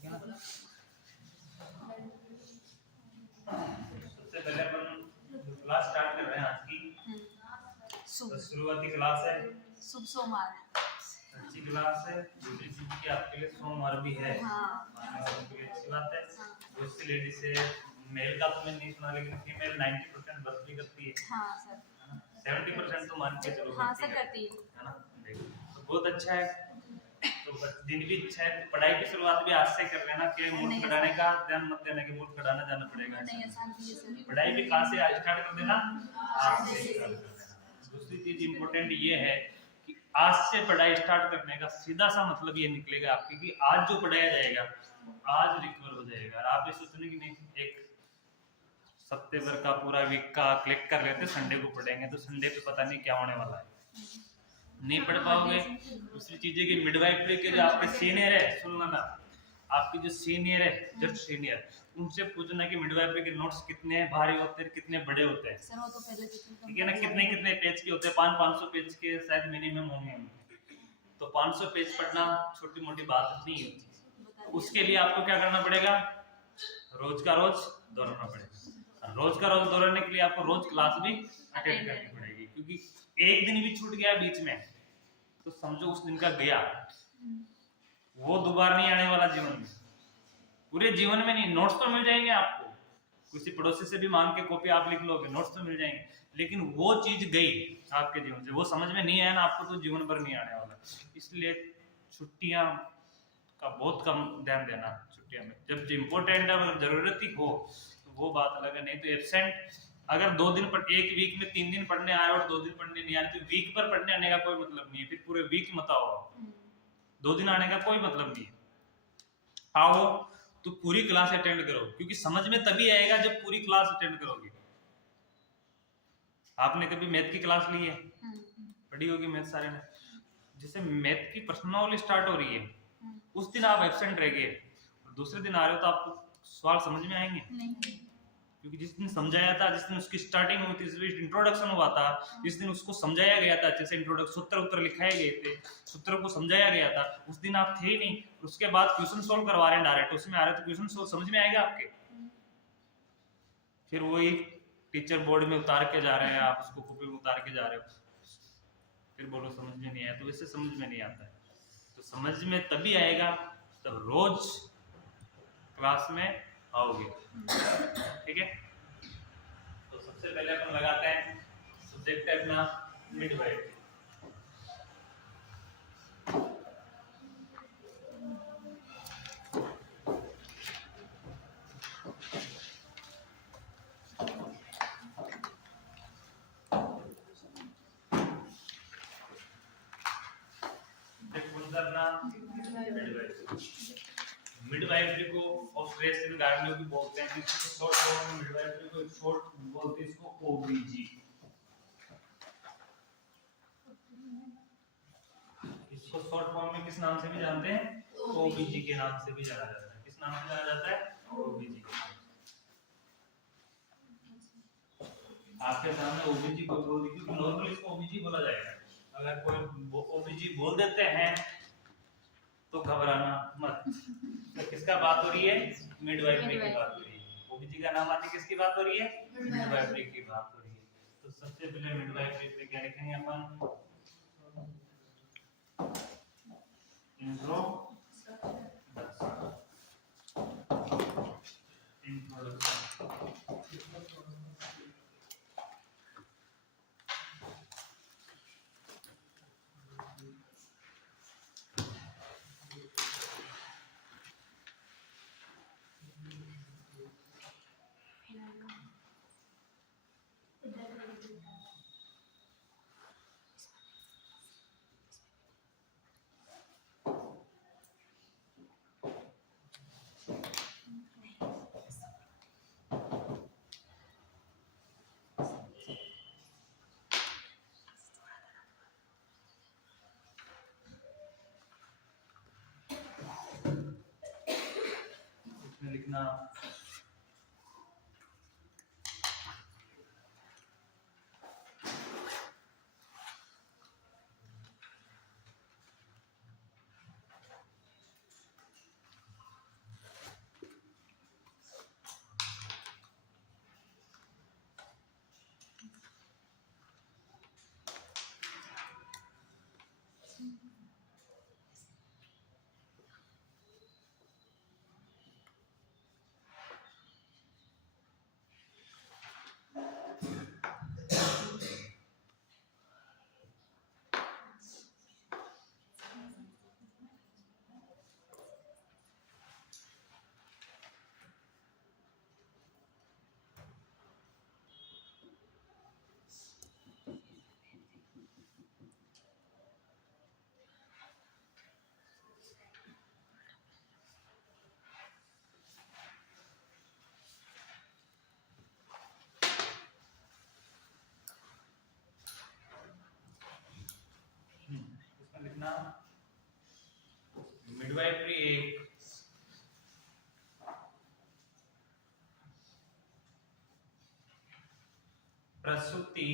ठीक है ना। सबसे पहले अपन क्लास स्टार्ट कर रहे हैं आज की। तो शुरुआती क्लास है, शुभ सोमवार, अच्छी क्लास है। दूसरी चीज की आपके लिए सोमवार भी है, अच्छी बात है। बहुत सी लेडीज है, मेल का तो मैं नहीं सुना, लेकिन फीमेल 90% बस भी करती है। हाँ सर, 70% तो मान के चलो हाँ सर करती है ना। तो बहुत अच्छा है। तो दिन भी अच्छा है। तो पढ़ाई की शुरुआत भी आज से कर लेना कि मूड खड़ाने का ध्यान मत देना कि मूड खड़ाना जाना पड़ेगा। नहीं आसान भी है सर। पढ़ाई भी कहाँ से स्टार्ट कर देना, आज से स्टार्ट कर देना। दूसरी चीज इम्पोर्टेंट ये है कि आज से पढ़ाई स्टार्ट करने का सीधा सा मतलब ये निकलेगा आपकी कि आज जो पढ़ाया जाएगा आज रिकवर हो जाएगा। आप ये सोचने की नहीं, एक हफ्ते भर का पूरा वीक का क्लिक कर लेते संडे को पढ़ेंगे तो संडे पे पता नहीं क्या होने वाला है, नहीं पढ़ पाओगे। दूसरी चीज है कि मिडवाइफरी के जो आपके सीनियर है, सुनना ना, आपके जो सीनियर है, जस्ट सीनियर, उनसे पूछना कि मिडवाइफरी के नोट्स कितने भारी होते हैं, कितने बड़े होते हैं। सर वो तो पहले ठीक है ना, कितने कितने पेज के होते हैं, 500 पेज के शायद मिनिमम होंगे। तो 500 पेज पढ़ना छोटी मोटी बात नहीं होती। तो उसके लिए आपको क्या करना पड़ेगा, रोज का रोज दोहराना पड़ेगा। रोज का रोज दोहराने के लिए आपको रोज क्लास भी अटेंड करनी पड़ेगी, क्योंकि एक दिन भी छूट गया बीच में तो समझो उस दिन का गया, वो दोबारा नहीं आने वाला जीवन में, पूरे जीवन में नहीं। नोट्स तो मिल जाएंगे आपको, किसी पड़ोसी से भी मांग के कॉपी आप लिख लोगे, नोट्स तो मिल जाएंगे, लेकिन वो चीज गई आपके जीवन से, वो समझ में नहीं आया ना आपको तो जीवन भर नहीं आने वाला। इसलिए छुट्टियां का बहुत कम ध्यान देना छुट्टियां में। जब इम्पोर्टेंट है, मतलब जरूरत ही हो तो वो बात अलग है, नहीं तो एब्सेंट अगर 2 दिन पर, एक वीक में 3 दिन पढ़ने आए और 2 दिन पढ़ने नहीं आ रहे तो वीक पर पढ़ने आने का कोई मतलब नहीं है। फिर पूरे वीक मत आओ, 2 दिन आने का कोई मतलब नहीं है। आओ तो पूरी क्लास अटेंड करो, क्योंकि समझ में तभी आएगा जब पूरी क्लास अटेंड करोगे। आपने कभी मैथ की क्लास ली है, पढ़ी होगी मैथ सारे ने। जैसे मैथ की पर्सनल स्टार्ट हो रही है, उस दिन आप एब्सेंट रह गए और दूसरे दिन आ रहे हो तो आपको सवाल समझ में आएंगे नहीं। क्योंकि जिस दिन समझाया था, जिस दिन उसकी स्टार्टिंग हुई थी, जिस दिन इंट्रोडक्शन हुआ था, जिस दिन उसको समझाया गया था, जैसे इंट्रोडक्शन सूत्र उत्तर लिखाए गए थे, सूत्रों को समझाया गया था, उस दिन आप थे ही नहीं। उसके बाद क्वेश्चन सोल्व करवा रहे हैं डायरेक्ट, उसमें आ रहे तो क्वेश्चन सोल्व समझ में आएगा आपके? फिर वही टीचर बोर्ड में उतार के जा रहे हैं, आप उसको कॉपी में उतार के जा रहे हो, फिर बोलो समझ में नहीं आया, तो इससे समझ में नहीं आता है। तो समझ में तभी आएगा तब रोज क्लास में आओगे, ठीक है। तो सबसे पहले अपन लगाते हैं सब्जेक्ट है अपना मिडवाइफरी। मिडवाइफरी को ऑब्स्टेट्रिशियन गायनेकोलॉजी बोलते हैं, इसको शॉर्ट फॉर्म में मिडवाइफरी को शॉर्ट बोलते हैं, इसको ओबीजी। इसको शॉर्ट फॉर्म में किस नाम से भी जानते हैं? ओबीजी के नाम से भी जाना जाता है। किस नाम से जाना जाता है? ओबीजी के नाम से। आपके सामने ओबीजी को बोल दी, क्योंकि नॉर्मली इसको ओबीजी बोला जाएगा। अगर कोई ओबीजी बोल देते हैं तो घबराना मत। तो किसका बात हो रही है? मिडवाइफरी की बात हो रही है। ओबीजी का नाम आती किसकी बात हो रही है? मिडवाइफरी की बात हो रही है। तो सबसे पहले मिडवाइफरी पे क्या लिखेंगे अपन? लिखना प्रसूति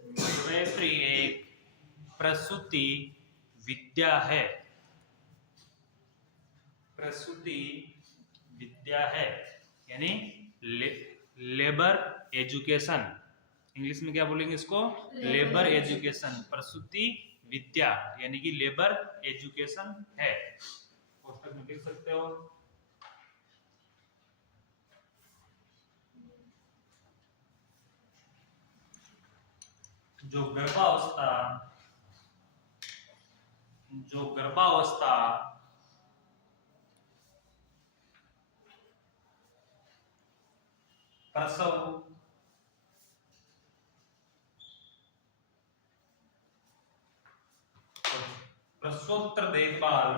मिडवाइफरी एक प्रसूति विद्या है। प्रसूति विद्या है यानी लेबर एजुकेशन, इंग्लिश में क्या बोलेंगे इसको? Labour education. प्रसूति विद्या यानी कि लेबर एजुकेशन है। पुस्तक में लिख सकते हो। जो गर्भावस्था प्रसव प्रसवोत्तर देखभाल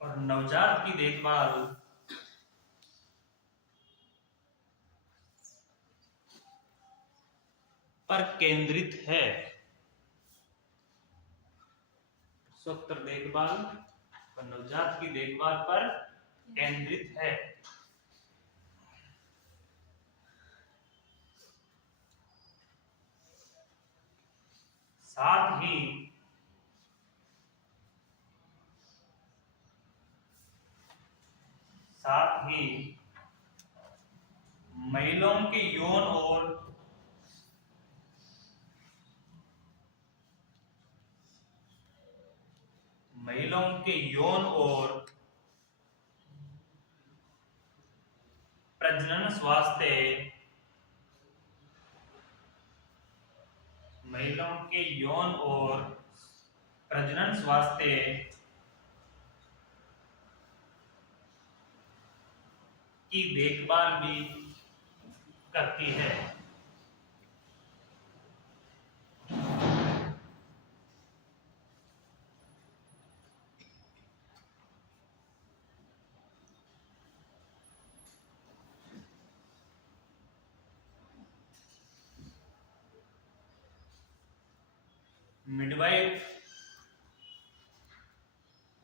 और नवजात की देखभाल पर केंद्रित है। प्रसवोत्तर देखभाल और नवजात की देखभाल पर केंद्रित है। साथ ही महिलाओं के यौन और प्रजनन स्वास्थ्य की देखभाल भी करती है।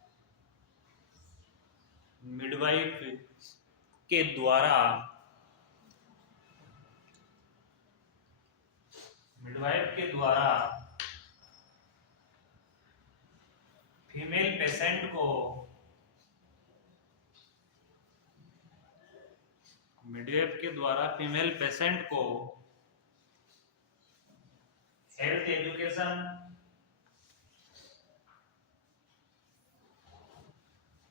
मिडवाइफ के द्वारा फीमेल पेशेंट को हेल्थ एजुकेशन,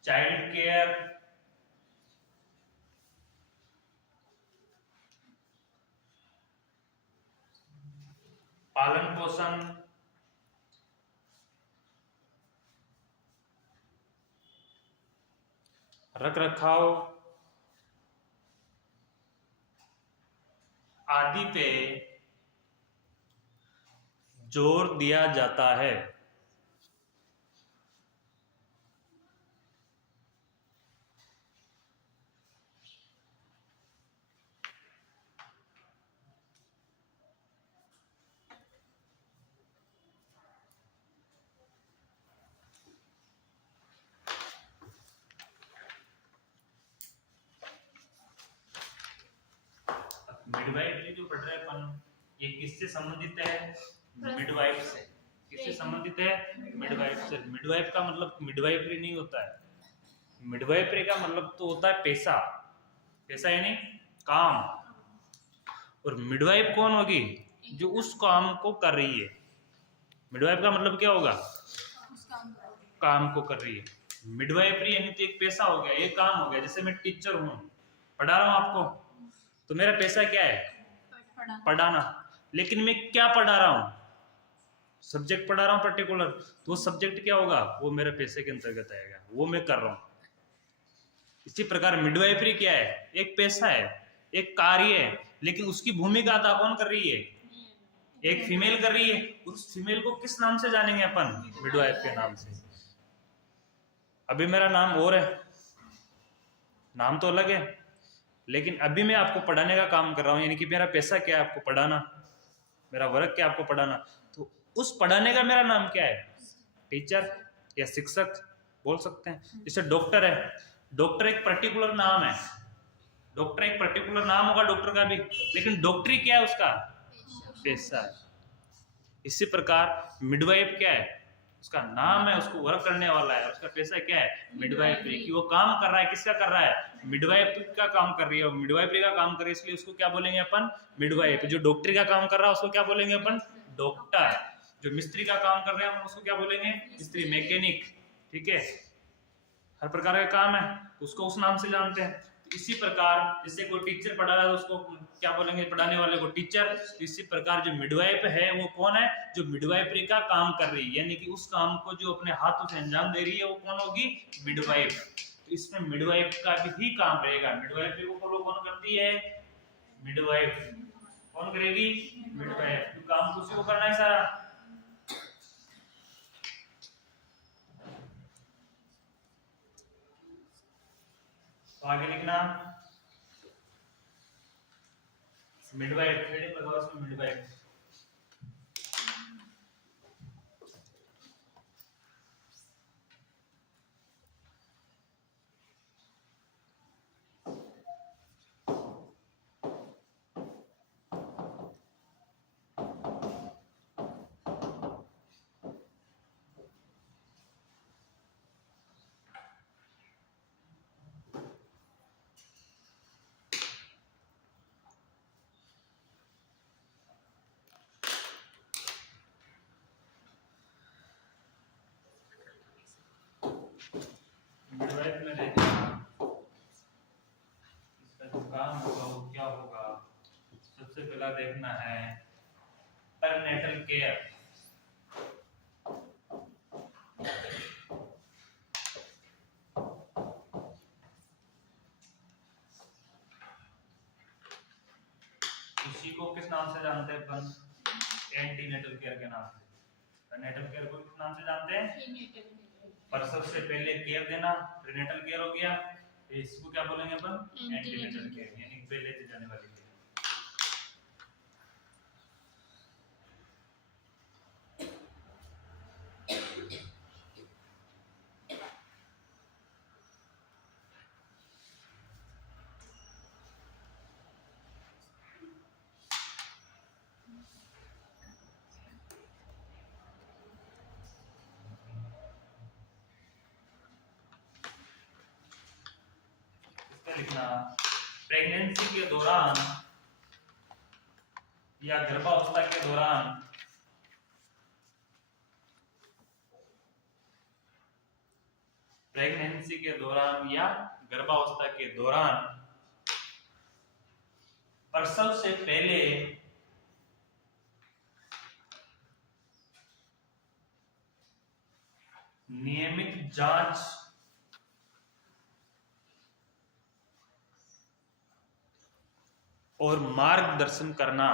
चाइल्ड केयर, पालन पोषण, रख रखाव आदि पे जोर दिया जाता है। मिडवाइफरी जो पढ़ रहे हैं अपन, ये किससे संबंधित है? मिडवाइफ से। किससे संबंधित है? मिडवाइफ से। मिडवाइफ का मतलब मिडवाइफरी नहीं होता है। मिडवाइफरी का मतलब तो होता है पेशा। पेशा यानी काम। और मिडवाइफ कौन होगी? जो उस काम को कर रही है। मिडवाइफ का मतलब क्या होगा? काम को कर रही है। मिडवाइफरी यानी तो एक पेशा हो गया, एक काम हो गया। जैसे मैं टीचर हूँ, पढ़ा रहा हूँ आपको, तो मेरा पेशा क्या है? पढ़ाना। लेकिन मैं क्या पढ़ा रहा हूँ? सब्जेक्ट पढ़ा रहा हूँ पर्टिकुलर, तो वो सब्जेक्ट क्या होगा? वो मेरे पेशे के अंतर्गत आएगा, वो मैं कर रहा हूँ। इसी प्रकार मिडवाइफरी क्या है? एक पेशा है, एक कार्य है, लेकिन उसकी भूमिका अदा कौन कर रही है? एक फीमेल कर रही है। उस फीमेल को किस नाम से जानेंगे अपन? मिडवाइफ के नाम से। अभी मेरा नाम और है, नाम तो अलग है, लेकिन अभी मैं आपको पढ़ाने का काम कर रहा हूँ, यानी कि मेरा पैसा क्या है, आपको पढ़ाना, मेरा वर्क क्या है, आपको पढ़ाना। तो उस पढ़ाने का मेरा नाम क्या है? टीचर या शिक्षक बोल सकते हैं। जैसे डॉक्टर है, डॉक्टर एक पर्टिकुलर नाम है, डॉक्टर एक पर्टिकुलर नाम होगा डॉक्टर का भी, लेकिन डॉक्टरी क्या है उसका? पेशा है। इसी प्रकार मिडवाइफ क्या है? उसका नाम है, उसको वर्क करने वाला है, उसका पेशा क्या है? मिडवाइफरी। कि वो काम कर रहा है, किसका कर रहा है? मिडवाइफरी का काम कर रही है, मिडवाइफरी का काम कर रही है, इसलिए उसको क्या बोलेंगे अपन? मिडवाइफ। जो डॉक्टरी का काम कर रहा है उसको क्या बोलेंगे अपन? डॉक्टर। जो मिस्त्री का काम कर रहे हैं हम उसको क्या बोलेंगे? मिस्त्री, मैकेनिक। ठीक है, हर प्रकार का काम है तो उसको उस नाम से जानते हैं। तो इसी प्रकार जैसे कोई टीचर पढ़ा रहा है तो उसको क्या बोलेंगे? पढ़ाने वाले को टीचर। तो इसी प्रकार जो मिडवाइफ है वो कौन है? जो मिडवाइफरी का काम कर रही है, यानी कि उस काम को जो अपने हाथों से अंजाम दे रही है वो कौन होगी? मिडवाइफ। तो इसमें मिडवाइफ का भी काम रहेगा। मिडवाइफरी को फॉलो कौन करती है? मिडवाइफ। कौन करेगी? मिडवाइफ। तो काम तो उसी को करना है सारा। तो आगे लिखना मिडवाइफ, हेडिंग लगाओ इसमें मिडवाइफ। मिडवाइफ में देखना इसका जो काम होगा वो क्या होगा। सबसे पहला देखना है परनेटल केयर। इसी को किस नाम से जानते हैं अपन? एंटीनेटल केयर के नाम से। परनेटल केयर को किस नाम से जानते हैं? प्रसव से पहले केयर देना, प्रीनेटल केयर हो गया। इसको क्या बोलेंगे अपन? एंटीनेटल केयर, यानी पहले दी जाने वाली केयर। लिखना प्रेगनेंसी के दौरान या गर्भावस्था के दौरान प्रेगनेंसी के दौरान या गर्भावस्था के दौरान प्रसव से पहले नियमित जांच और मार्गदर्शन करना।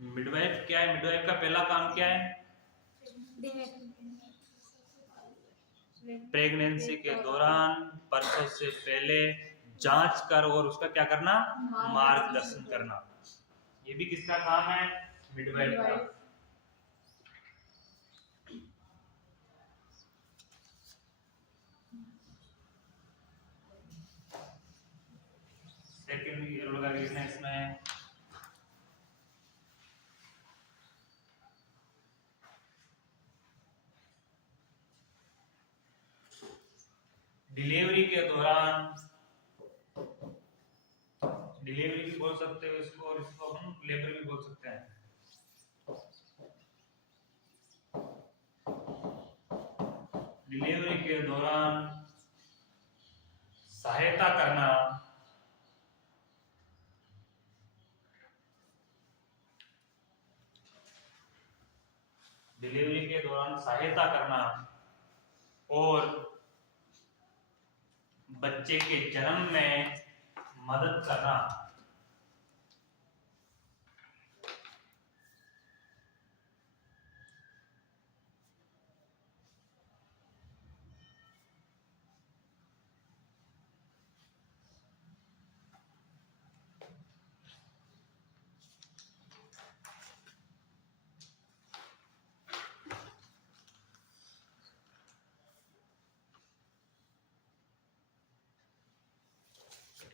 मिडवाइफ क्या है? मिडवाइफ का पहला काम क्या है? प्रेगनेंसी के दौरान प्रसव से पहले जांच कर और उसका क्या करना? मार्गदर्शन करना। ये भी किसका काम है? मिडवाइफ का। सेकंड लगा लिखना है इसमें डिलीवरी के दौरान, डिलीवरी भी बोल सकते हो इसको और इसको हम लेबर भी बोल सकते हैं। डिलीवरी के दौरान सहायता करना, डिलीवरी के दौरान सहायता करना और बच्चे के जन्म में मदद करना।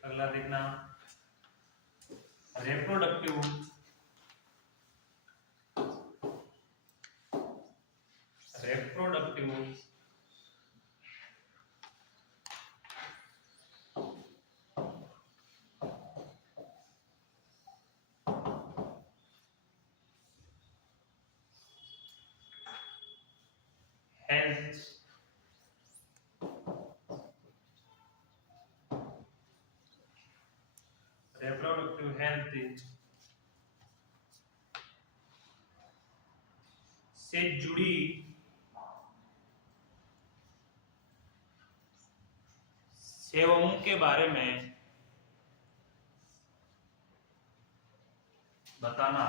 अगला देखना रिप्रोडक्टिव हेल्थ से जुड़ी सेवाओं के बारे में बताना।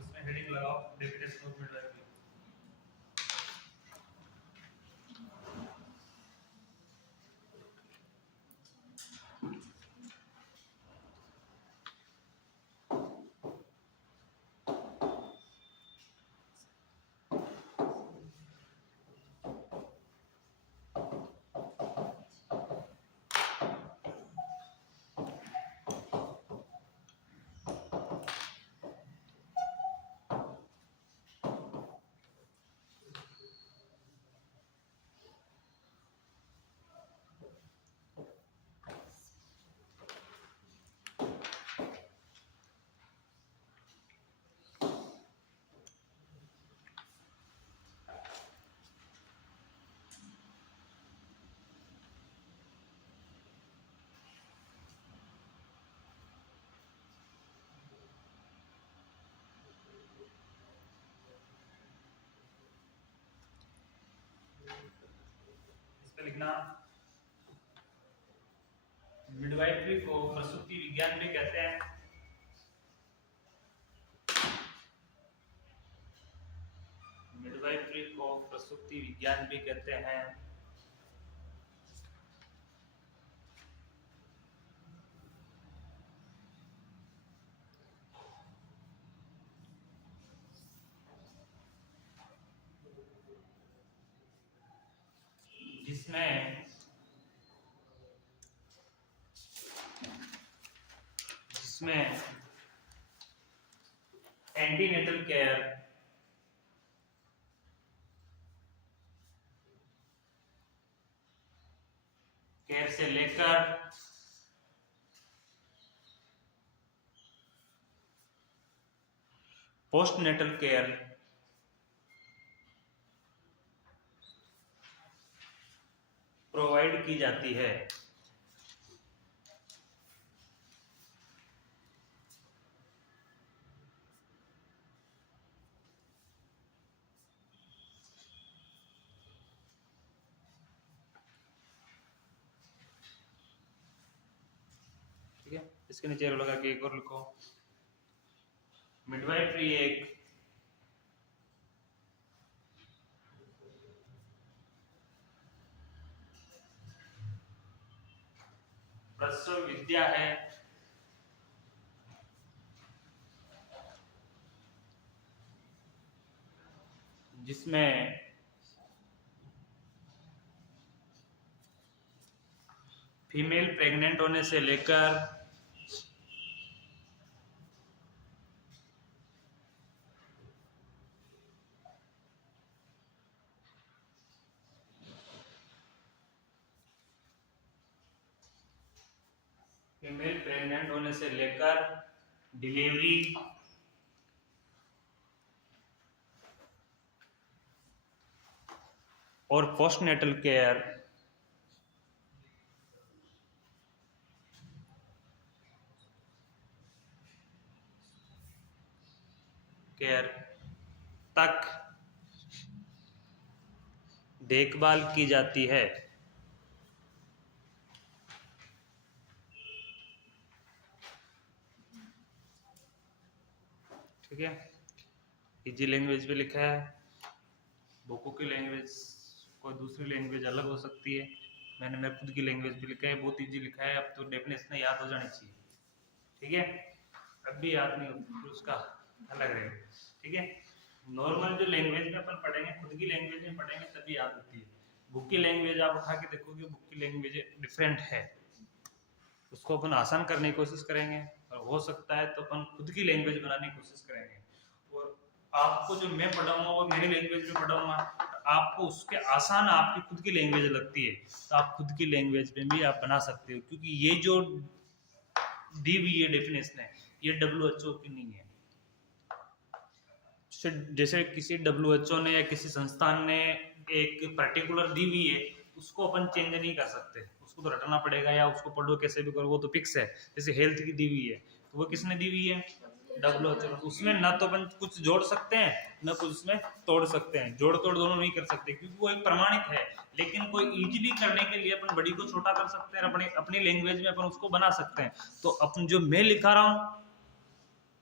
इसमें हेडिंग लगाओ डेफिनेशन ऑफ मिडवाइफरी। लिखना मिडवाइफरी को प्रसूति विज्ञान भी कहते हैं। मिडवाइफरी को प्रसूति विज्ञान भी कहते हैं। जिसमें एंटीनेटल केयर से लेकर पोस्टनेटल केयर प्रोवाइड की जाती है। ठीक है, इसके नीचे एरो लगा के एक और लिखो, मिडवाइफरी एक प्रसव विद्या है जिसमें फीमेल प्रेग्नेंट होने से लेकर डिलीवरी और पोस्टनेटल केयर तक देखभाल की जाती है। ठीक है। इजी लैंग्वेज पे लिखा है, बोको की लैंग्वेज कोई दूसरी लैंग्वेज अलग हो सकती है, मैंने मेरे खुद की लैंग्वेज पे लिखा है, बहुत इजी लिखा है। अब तो डेफिनेशन याद हो जानी चाहिए, ठीक है। अब भी याद नहीं होती फिर उसका अलग रहेगा, ठीक है। नॉर्मल जो लैंग्वेज में अपन पढ़ेंगे, खुद की लैंग्वेज में पढ़ेंगे तभी याद होती है। बुक की लैंग्वेज आप उठा के देखोगे, बुक की लैंग्वेज डिफरेंट है, उसको अपन आसान करने की कोशिश करेंगे, और हो सकता है तो अपन खुद की लैंग्वेज बनाने की कोशिश करेंगे। और आपको जो मैं पढ़ाऊंगा वो मेरी लैंग्वेज में पढ़ाऊंगा, आपको उसके आसान आपकी खुद की लैंग्वेज लगती है तो आप खुद की लैंग्वेज में भी आप बना सकते हो, क्योंकि ये जो दी हुई ये डेफिनेशन है ये WHO की नहीं है। जैसे किसी WHO ने या किसी संस्थान ने एक पर्टिकुलर दी हुई है, उसको अपन चेंज नहीं कर सकते, उसको तो रटना पड़ेगा या उसको पढ़ो कैसे भी करो, वो तो फिक्स है। जैसे हेल्थ की दी हुई है तो वो किसने दी हुई है, WHO। उसमें ना तो अपन कुछ जोड़ सकते हैं ना कुछ उसमें तोड़ सकते हैं, जोड़ तोड़ दोनों नहीं कर सकते क्योंकि वो एक प्रमाणित है। लेकिन कोई इजीली करने के लिए अपन बड़ी को छोटा कर सकते हैं, अपने अपनी लैंग्वेज में अपन उसको बना सकते हैं। तो अपन जो मैं लिखा रहा हूँ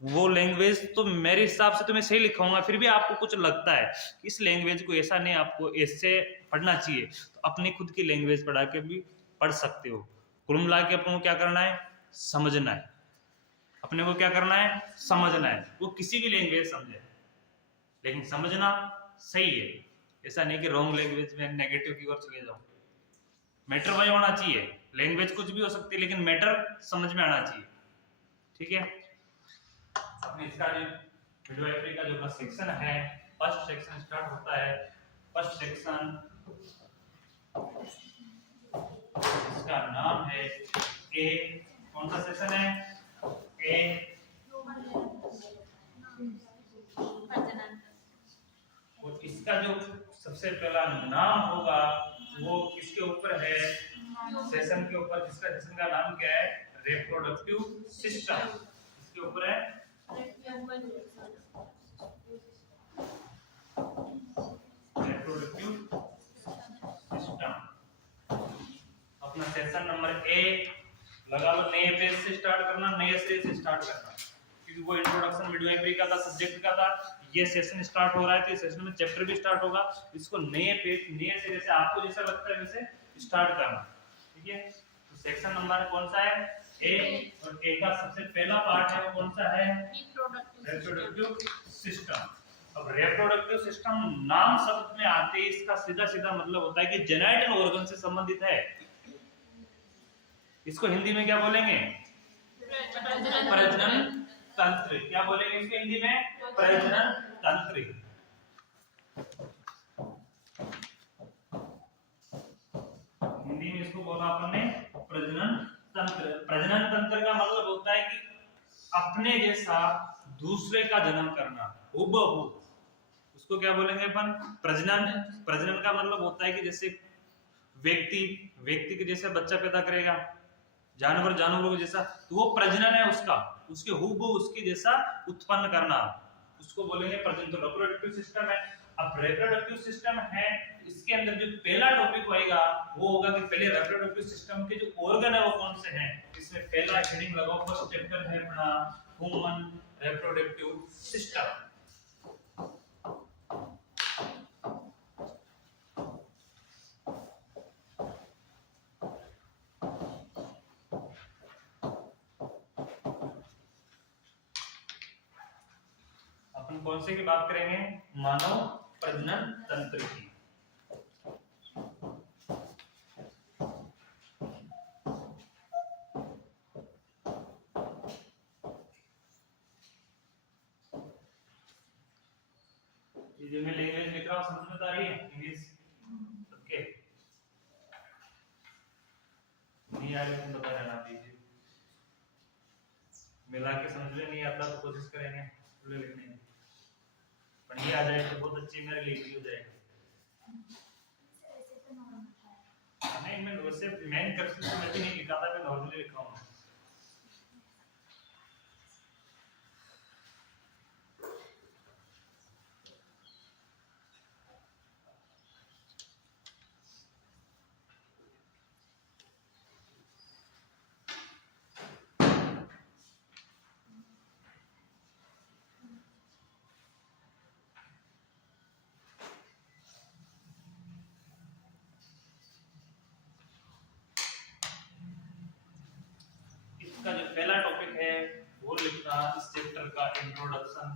वो लैंग्वेज तो मेरे हिसाब से तो मैं सही लिखाऊंगा, फिर भी आपको कुछ लगता है कि इस लैंग्वेज को ऐसा नहीं, आपको ऐसे पढ़ना चाहिए, तो अपनी खुद की लैंग्वेज पढ़ा के भी पढ़ सकते हो। कुल मिला के अपन को क्या करना है, समझना है, अपने को क्या करना है, समझना है। वो किसी भी लैंग्वेज समझे, लेकिन समझना सही है, ऐसा नहीं कि रॉन्ग लैंग्वेज में नेगेटिव की ओर चले जाओ। मैटर वही होना चाहिए, लैंग्वेज कुछ भी हो सकती है लेकिन मैटर समझ में आना चाहिए, ठीक है। अपने इसका जो मिडवाइफरी का जो सेक्शन है, फर्स्ट सेक्शन स्टार्ट होता है। फर्स्ट सेक्शन इसका नाम है ए। कौन सा सेक्शन है, ए। और इसका जो सबसे पहला नाम होगा वो किसके ऊपर है, सेशन के ऊपर, जिसका सेशन का नाम क्या है, रिप्रोडक्टिव सिस्टम। इसके ऊपर है रिप्रोडक्टिव सिस्टम। अपना सेशन नंबर ए लगा लो, नए पेज से स्टार्ट करना, नए सिरे से स्टार्ट करना, क्योंकि वो इंट्रोडक्शन मिडवाइफरी का था, सब्जेक्ट का था। ये सेशन स्टार्ट हो रहा है तो इस सेशन में चैप्टर भी स्टार्ट होगा, इसको नए पेज नए सिरे से आपको जैसा लगता है वैसे स्टार्ट करना, ठीक है। तो सेक्शन नंबर कौन सा है, ए। और ए का सबसे पहला पार्ट है वो कौन सा है, रिप्रोडक्टिव सिस्टम। अब रिप्रोडक्टिव सिस्टम नाम शब्द में आते ही इसका सीधा सीधा मतलब होता है कि जेनाइटल ऑर्गन से संबंधित है। इसको हिंदी में क्या बोलेंगे, प्रजनन तंत्र। क्या बोलेंगे इसको हिंदी में, प्रजनन तंत्र। हिंदी में इसको बोला अपन ने प्रजनन तंत्र। प्रजनन तंत्र का मतलब होता है कि अपने जैसा दूसरे का जन्म करना, हुबहू। उसको क्या बोलेंगे अपन, प्रजनन। प्रजनन का मतलब होता है कि जैसे व्यक्ति के जैसे बच्चा पैदा करेगा, जानवरों के जैसा, तो वो प्रजनन है उसका, उसके हुबहू उसके जैसा उत्पन्न करना, उसको बोलेंगे प्रजनन। तो रिप्रोडक्टिव सिस्टम है। अब रिप्रोडक्टिव सिस्टम है, इसके अंदर जो पहला टॉपिक होएगा वो होगा कि पहले रिप्रोडक्टिव सिस्टम के जो ऑर्गन है वो कौन से हैं। इसमें पहला हेडिंग लगाओ, फर्स्ट चैप्टर है अपना ह्यूमन रिप्रोडक्टिव सिस्टम। अपन कौन से की बात करेंगे, मानव प्रजनन तंत्र की। ये जो मैं लैंग्वेज लिख रहा हूँ समझ में आ रही है, इंग्लिश सबके नहीं आ रही तो बता देना दीजिए, मिला के समझ में नहीं आता तो कोशिश करेंगे पूरे लिखने की, पर ये आ जाए तो बहुत अच्छी मेरे लिए हो जाएगा। नहीं, मैं वैसे मेन कर्सर से मैं भी नहीं लिखा था, मैं नॉर्मली लिखा हूँ। इसका जो पहला टॉपिक है वो लिखना इस चैप्टर का इंट्रोडक्शन।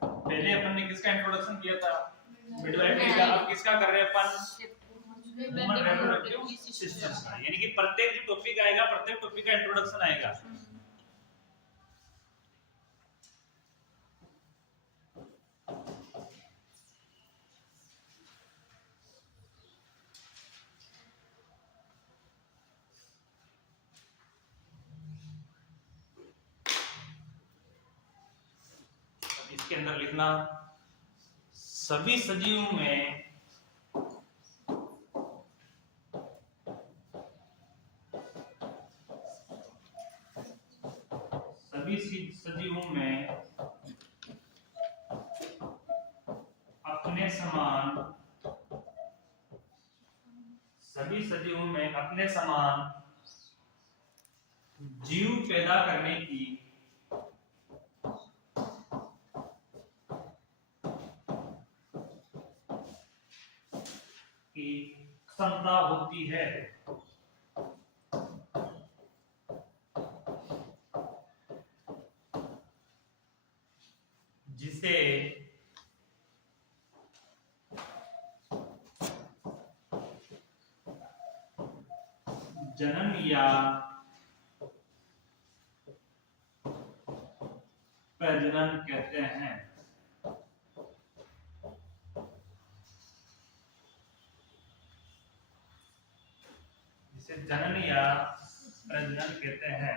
पहले अपन ने किसका इंट्रोडक्शन किया था? मिडवाइफरी का। अब किसका कर रहे हैं अपन? ह्यूमन रिप्रोडक्टिव सिस्टम का। यानी कि प्रत्येक जो टॉपिक आएगा, प्रत्येक टॉपिक का इंट्रोडक्शन आएगा। इसके अंदर लिखना सभी सजीवों में अपने समान जीव पैदा करने की क्षमता होती है। जिसे जन्म या प्रजनन कहते हैं। जिसे जनन या प्रजनन कहते हैं।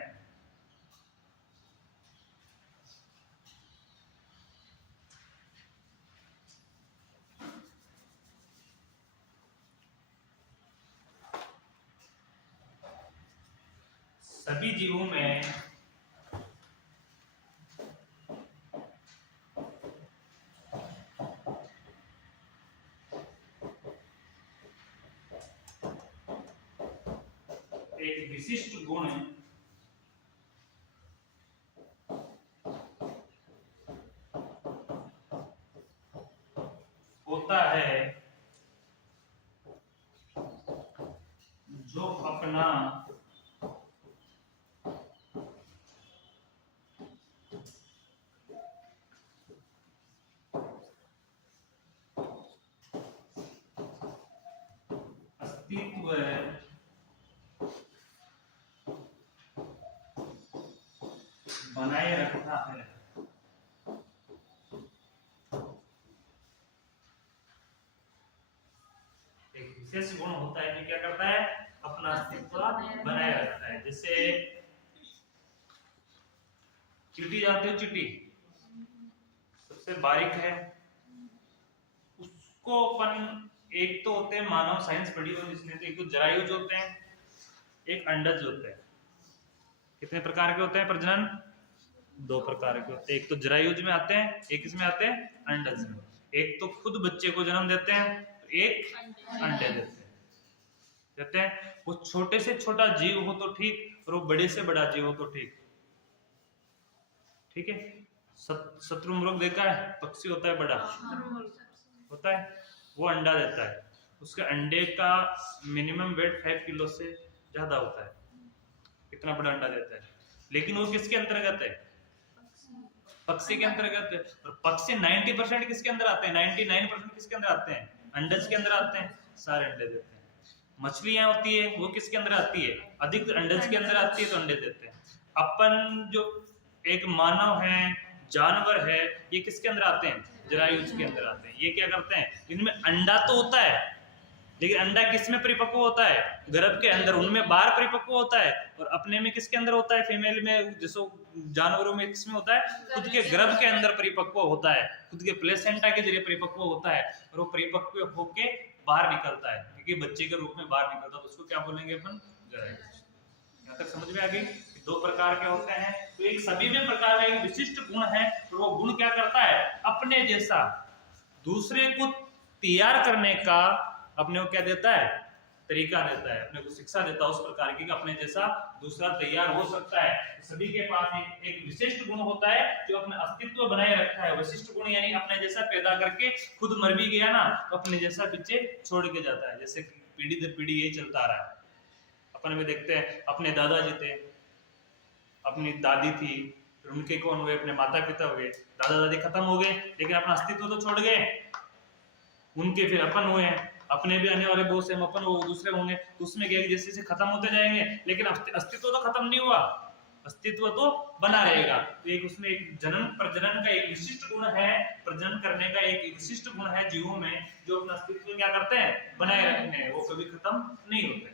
सभी जीवों में एक विशिष्ट गुण होता है जो अपना अस्तित्व बनाए रखता है। एक विशेष गुण होता है कि क्या करता है? अपना अस्तित्व बनाए रखता है। जैसे चींटी, जानते हो चींटी? सबसे बारीक है। उसको अपन एक तो होते हैं, मानव साइंस पढ़ी हो जिसने, तो एक तो जरायुज होते हैं, एक अंडज होते हैं। कितने प्रकार के होते हैं प्रजनन? दो प्रकार के होते हैं। एक तो जरायुज में आते हैं, एक इसमें आते हैं अंडज में। एक तो खुद बच्चे को जन्म देते हैं, एक अंडे देते हैं। वो छोटे से छोटा जीव हो तो ठीक, और वो बड़े से बड़ा जीव हो तो ठीक। ठीक है। शत्रुमुर्ग देखा है? पक्षी होता है, बड़ा होता है, वो अंडा देता है। उसके अंडे का मिनिमम वेट 5 किलो से ज्यादा होता है। इतना बड़ा अंडा देता है। लेकिन वो किसके अंतर्गत है? पक्षी के अंतर्गत है। और पक्षी 90% किसके अंदर आते हैं? 99% किसके अंदर आते हैं? अंडज के अंदर आते हैं। सारे अंडे देते हैं। मछलियां होती है, वो किसके अंदर आती है? अधिक अंडज के अंदर आती है, तो अंडे देते हैं। अपन जो एक मानव है, जानवर है, ये किसके अंदर आते हैं? जरायुज के अंदर आते हैं। ये क्या करते हैं? इनमें अंडा तो होता है, लेकिन अंडा किसमें परिपक्व होता है? गर्भ के अंदर। उनमें बाहर परिपक्व होता है। और अपने में किसके अंदर होता है? फीमेल में, जैसे जानवरों में किसमें होता है? खुद के गर्भ के अंदर परिपक्व होता है, खुद के प्लेसेंटा के जरिए परिपक्व होता है। और वो परिपक्व होके बाहर निकलता है, क्योंकि बच्चे के रूप में बाहर निकलता है। तो उसको क्या बोलेंगे अपन? जरायुज। यहाँ तक समझ में आ गई? दो प्रकार के होते हैं। तो एक सभी में प्रकार का एक विशिष्ट गुण है, और वो गुण क्या करता है? अपने जैसा दूसरे को तैयार करने का अपने को क्या देता है? तरीका देता है, अपने को शिक्षा देता है उस प्रकार की, अपने जैसा दूसरा तैयार हो सकता है। सभी के पास एक विशिष्ट गुण होता है जो अपना अस्तित्व बनाए रखता है। विशिष्ट गुण यानी अपने जैसा पैदा करके खुद मर भी गया ना तो अपने जैसा पीछे छोड़ के जाता है। जैसे पीढ़ी दर पीढ़ी यही चलता आ रहा है। अपन में देखते हैं अपने दादाजी थे, अपनी दादी थी, उनके कौन हुए, अपने माता पिता हुए, दादा दादी खत्म हो गए लेकिन अपना अस्तित्व तो छोड़ गए। उनके फिर अपन हुए, अपने भी आने वाले बहुत से हम अपन वो दूसरे होंगे, तो उसमें क्या जैसे जैसे खत्म होते जाएंगे लेकिन अस्तित्व तो खत्म नहीं हुआ, अस्तित्व तो बना रहेगा। तो एक उसमें एक जन्म प्रजनन का एक विशिष्ट गुण है, प्रजनन करने का एक विशिष्ट गुण है जीवों में जो अपना अस्तित्व क्या करते हैं, बनाए रखते हैं, वो कभी खत्म नहीं होते।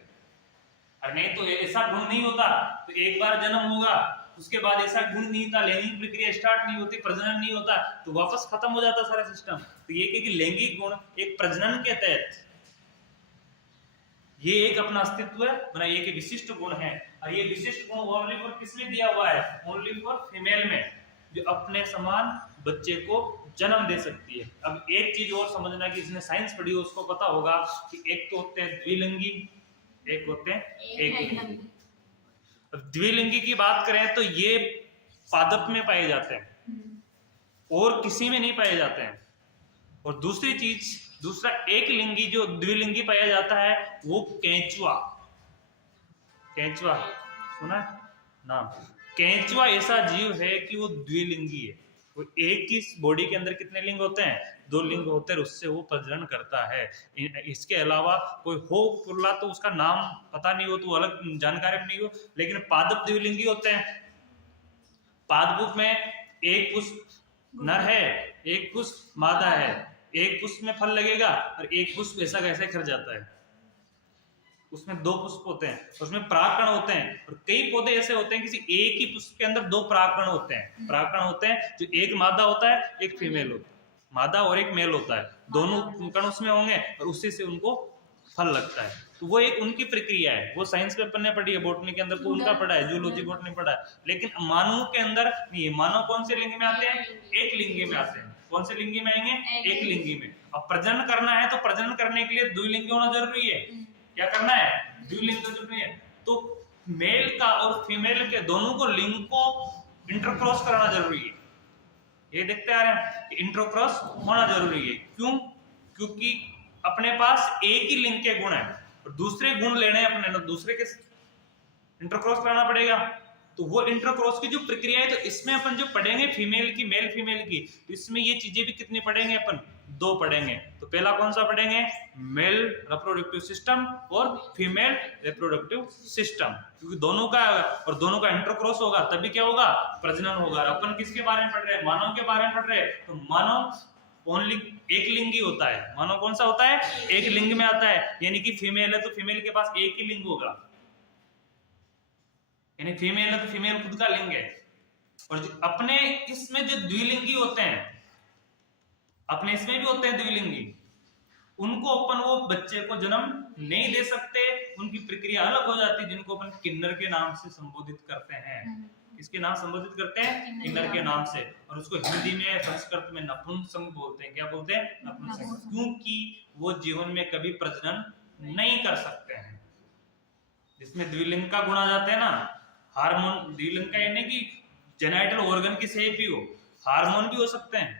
और नहीं तो ऐसा गुण नहीं होता तो एक बार जन्म होगा उसके बाद ऐसा गुण नहीं था, लैंगिक प्रक्रिया स्टार्ट नहीं होती, प्रजनन नहीं होता तो वापस खत्म हो जाता सारा सिस्टम। तो ये कि लैंगिक गुण एक प्रजनन के तहत ये एक अपना अस्तित्व बना, एक विशिष्ट गुण है। और ये विशिष्ट गुण ओनली फॉर किसमें दिया हुआ है, ओनली फॉर फीमेल में, जो अपने समान बच्चे को जन्म दे सकती है। अब एक चीज और समझना कि जिसने साइंस पढ़ी हो उसको पता होगा कि एक तो होते हैं द्विलिंगी, एक होते हैं एकलिंगी। द्विलिंगी की बात करें तो ये पादप में पाए जाते हैं और किसी में नहीं पाए जाते हैं। और दूसरी चीज, दूसरा एक लिंगी जो द्विलिंगी पाया जाता है वो केंचुआ, केंचुआ सुना नाम, केंचुआ ऐसा जीव है कि वो द्विलिंगी है। वो एक ही बॉडी के अंदर कितने लिंग होते हैं, 2 लिंग होते हैं, उससे वो प्रजनन करता है। इसके अलावा कोई हो पुरला तो उसका नाम पता नहीं हो, तो अलग जानकारी नहीं हो, लेकिन पादप द्विलिंगी होते हैं। पादप में एक पुष्प नर है, एक पुष्प मादा है, एक पुष्प में फल लगेगा और एक पुष्प ऐसा कैसे खर जाता है, उसमें 2 पुष्प होते हैं, उसमें परागकण होते हैं। और कई पौधे ऐसे होते हैं किसी एक ही पुष्प के अंदर 2 परागकण होते हैं, परागकण होते हैं जो एक मादा होता है एक फीमेल होता है, मादा और एक मेल होता है, दोनों कण उसमें होंगे और उसी से उनको फल लगता है। तो वो एक उनकी प्रक्रिया है, वो साइंस में अपन ने पढ़ी है, बॉटनी के अंदर तो उनका पढ़ा है, जूलॉजी बॉटनी पढ़ा है। लेकिन मानव के अंदर नहीं, मानव कौन से लिंग में आते हैं, एक लिंगी में आते हैं। कौन से लिंगी में आएंगे, एक लिंगी में। अब प्रजनन करना है तो प्रजनन करने के लिए द्विलिंगी होना जरूरी है। क्या करना है, द्विलिंग जरूरी है। तो मेल का और फीमेल के दोनों को लिंग को इंटरक्रॉस कराना जरूरी है। ये देखते आ रहे हैं कि इंटरक्रॉस होना जरूरी है। क्यों, क्योंकि अपने पास एक ही लिंग के गुण है और दूसरे गुण लेने अपने दूसरे के इंटरक्रॉस कराना पड़ेगा। तो वो इंटरक्रॉस की जो प्रक्रिया है, तो इसमें अपन जो पढ़ेंगे फीमेल की, मेल फीमेल की, तो इसमें ये चीजें भी कितनी पढ़ेंगे अपन, 2 पढ़ेंगे। तो पहला कौन सा पढ़ेंगे, मेल रिप्रोडक्टिव सिस्टम और फीमेल रिप्रोडक्टिव सिस्टम, क्योंकि दोनों का और दोनों का इंटरक्रॉस होगा तभी क्या होगा, प्रजनन होगा। अपन किसके बारे में पढ़ रहे हैं, मानव के बारे में पढ़ रहे हैं। तो मानव ओनली एक लिंगी होता है, मानव कौन सा होता है, एक लिंग में आता है, यानी कि फीमेल है तो फीमेल के पास एक ही लिंग होगा, यानी फीमेल है तो फीमेल खुद का लिंग है। और अपने इसमें जो द्विलिंगी होते हैं, अपने इसमें भी होते हैं द्विलिंगी, उनको अपन वो बच्चे को जन्म नहीं दे सकते, उनकी प्रक्रिया अलग हो जाती है, जिनको अपन किन्नर के नाम से संबोधित करते हैं। किसके नाम संबोधित करते हैं, किन्नर के नाम से। और उसको हिंदी में संस्कृत में नपुंसक बोलते हैं। क्या बोलते हैं, नपुंसक, क्योंकि वो जीवन में कभी प्रजनन नहीं कर सकते हैं। जिसमें द्विलिंग का गुण आ जाते हैं ना, हार्मोन, द्विलिंग का यानी कि जेनिटल ऑर्गन की शेप भी हो, हार्मोन भी हो सकते हैं,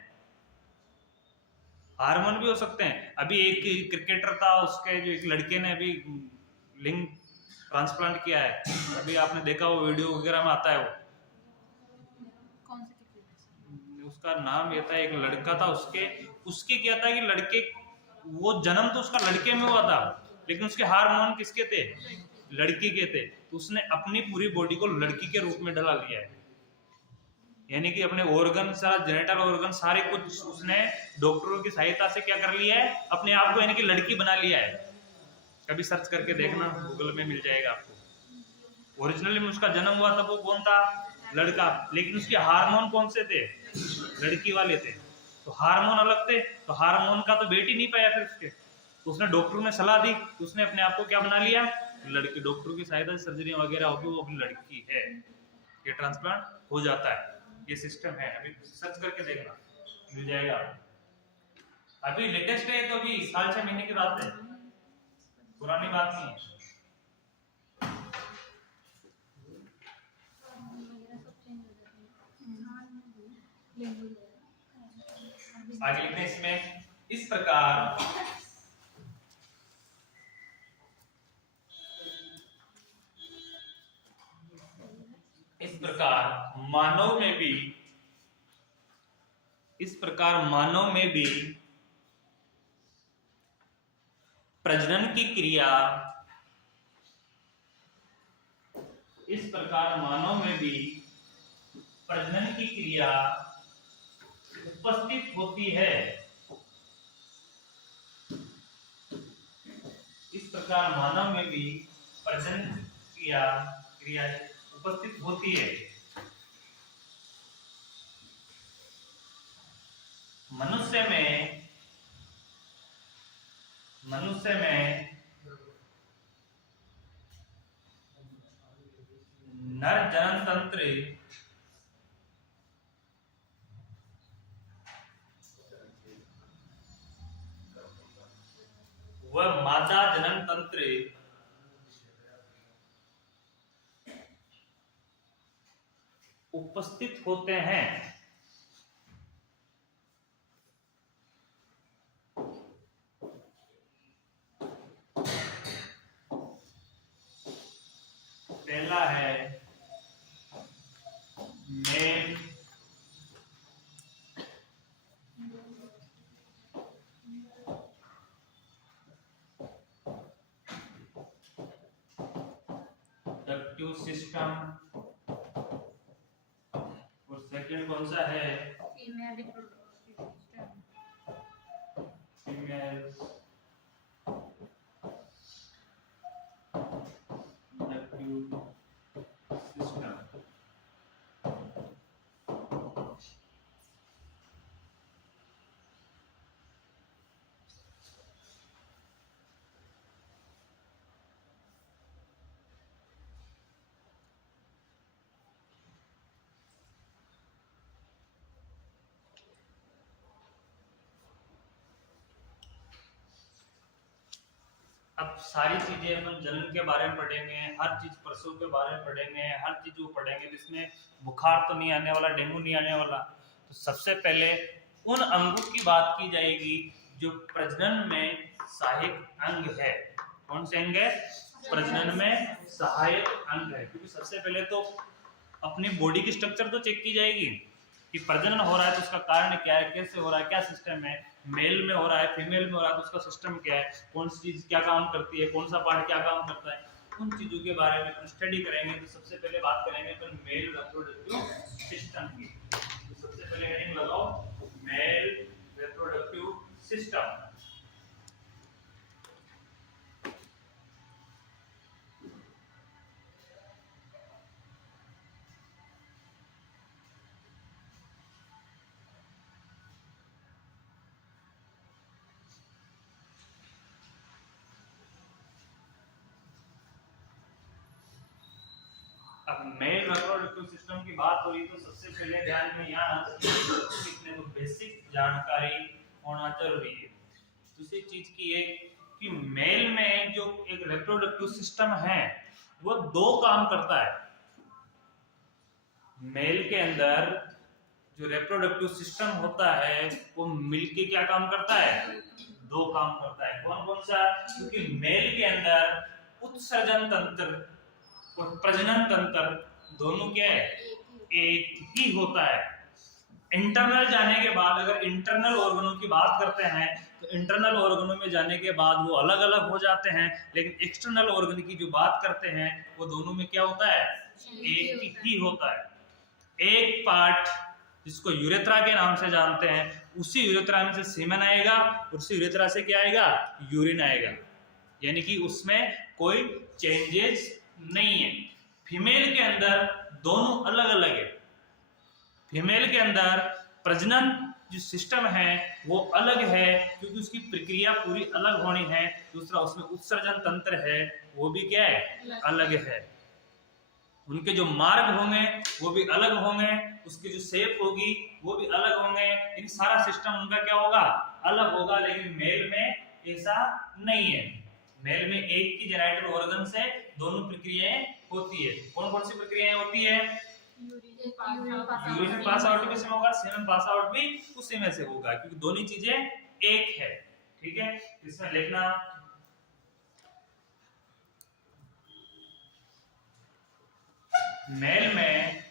हार्मोन भी हो सकते हैं। अभी एक क्रिकेटर था, उसके जो एक लड़के ने अभी लिंग ट्रांसप्लांट किया है, अभी आपने देखा वो वीडियो वगैरह में आता है। वो कौन से क्रिकेटर, उसका नाम ये था, एक लड़का था, उसके क्या था कि लड़के, वो जन्म तो उसका लड़के में हुआ था लेकिन उसके हार्मोन किसके थे, लड़की के थे। तो उसने अपनी पूरी बॉडी को लड़की के रूप में ढला लिया है, यानी कि अपने ऑर्गन, सारा जेनिटल ऑर्गन सारे कुछ उसने डॉक्टरों की सहायता से क्या कर लिया है, अपने आप को यानी कि लड़की बना लिया है। कभी सर्च करके देखना, गूगल में मिल जाएगा आपको। ओरिजिनली में उसका जन्म हुआ था वो कौन था, लड़का, लेकिन उसके हार्मोन कौन से थे, लड़की वाले थे। तो हार्मोन अलग थे, तो हार्मोन का तो वेट ही नहीं पाया फिर उसके, तो उसने डॉक्टरों ने सलाह दी, तो उसने अपने आप को क्या बना लिया, लड़की। डॉक्टरों की सहायता से सर्जरी वगैरह होगी, वो अपनी लड़की है, ये ट्रांसप्लांट हो जाता है, ये सिस्टम है। अभी सर्च करके देखना, मिल जाएगा। अभी लेटेस्ट है तो अभी 6 महीने की बात है, पुरानी बात नहीं है। आगे लिखते हैं इसमें इस प्रकार मानव में भी प्रजनन की क्रिया उपस्थित होती है। इस प्रकार मानव में भी प्रजनन क्रिया उपस्थित होती है। मनुष्य में नर जनन तंत्र व मादा जनन तंत्र उपस्थित होते हैं। पहला है मेल रिप्रोडक्टिव सिस्टम और सेकंड कौन सा है female reproductive system. Female reproductive system. अब सारी चीजें अपन जनन के बारे में पढ़ेंगे, हर चीज प्रसव के बारे में पढ़ेंगे, हर चीज वो पढ़ेंगे जिसमें बुखार तो नहीं आने वाला, डेंगू नहीं आने वाला। तो सबसे पहले उन अंगों की बात की जाएगी जो प्रजनन में सहायक अंग है। कौन से अंग है? प्रजनन में सहायक अंग है। क्योंकि सबसे पहले तो अपनी बॉडी की स्ट्रक्चर तो चेक की जाएगी कि प्रजनन हो रहा है तो उसका कारण क्या है, कैसे हो रहा है, क्या सिस्टम है, मेल में हो रहा है, फीमेल में हो रहा है तो उसका सिस्टम क्या है, कौन सी चीज क्या काम करती है, कौन सा पार्ट क्या काम करता है, उन चीजों के बारे में स्टडी करेंगे। तो सबसे पहले बात करेंगे अपन मेल रिप्रोडक्टिव सिस्टम की। तो सबसे पहले हेडिंग लगाओ मेल रिप्रोडक्टिव सिस्टम। अब मेल रिप्रोडक्टिव सिस्टम की बात हो रही तो सबसे पहले ध्यान में यहाँ सीखने को बेसिक जानकारी होना जरूरी है। दूसरी चीज की है कि मेल में जो एक रिप्रोडक्टिव सिस्टम है वो दो काम करता है। मेल के अंदर जो रिप्रोडक्टिव सिस्टम होता है वो मिलके क्या काम करता है? दो काम करता है। कौन कौन सा? क्योंकि मेल के अंदर उत्सर्जन तंत्र और प्रजनन तंत्र दोनों क्या है? एक ही होता है। इंटरनल जाने के बाद अगर इंटरनल ऑर्गनों की बात करते हैं तो इंटरनल ऑर्गनों में जाने के बाद वो अलग अलग हो जाते हैं, लेकिन एक्सटर्नल ऑर्गन की जो बात करते हैं वो दोनों में क्या होता है? एक ही होता है। एक पार्ट जिसको यूरेथ्रा के नाम से जानते हैं, उसी यूरेथ्रा में से सीमेन आएगा और उसी यूरेथ्रा से क्या आएगा? यूरिन आएगा। यानी कि उसमें कोई चेंजेस नहीं है। फीमेल के अंदर दोनों अलग अलग है। फीमेल के अंदर प्रजनन जो सिस्टम है वो अलग है क्योंकि उसकी प्रक्रिया पूरी अलग होनी है। दूसरा उसमें उत्सर्जन तंत्र है वो भी क्या है? अलग है। उनके जो मार्ग होंगे वो भी अलग होंगे, उसकी जो शेप होगी वो भी अलग होंगे। इन सारा सिस्टम उनका क्या होगा? अलग होगा। लेकिन मेल में ऐसा नहीं है। मेल में एक ही जेनाइटल ऑर्गन से दोनों प्रक्रियाएं होती है। कौन कौन सी प्रक्रियाएं होती है? यूरिन पास आउट भी सेम होगा, सीमेन पास आउट भी उसी में से होगा, क्योंकि दोनों चीजें एक है। ठीक है, इसमें लिखना मेल में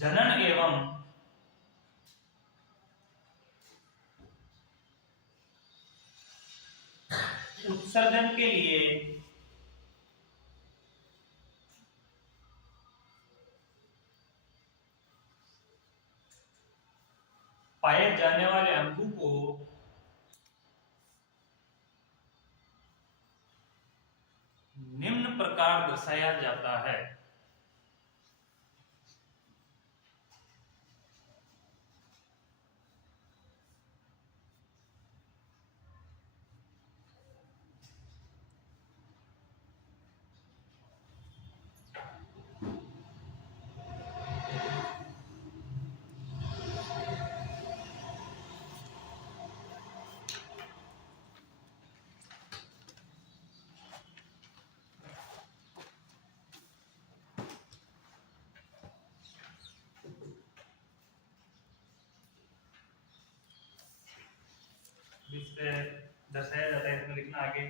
जनन एवं उत्सर्जन के लिए पाए जाने वाले अंगों को निम्न प्रकार दर्शाया जाता है। इससे दर्शाया जाता है, इसमें लिखना आगे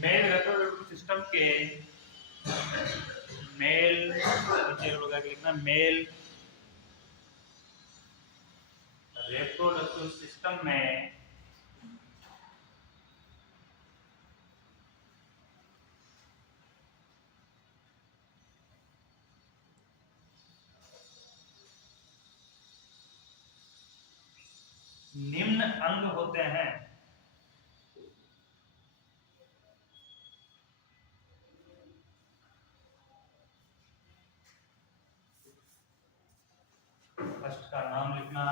मेल रिप्रोडक्टिव सिस्टम के मेल लिखना मेल रिप्रोडक्टिव सिस्टम में निम्न अंग होते हैं। फर्स्ट का नाम लिखना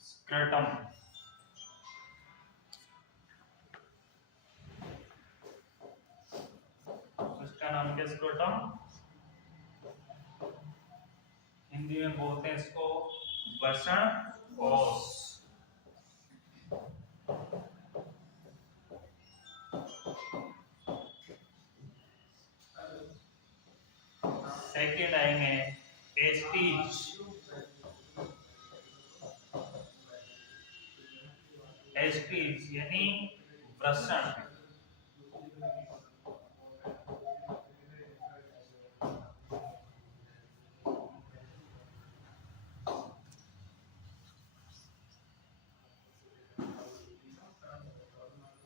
स्क्रटम, उसका नाम क्या स्क्रटम, हिंदी में बोलते हैं इसको वृषण कोश। सेकेंड आएंगे टेस्टिज, टेस्टिज यानी वृषण।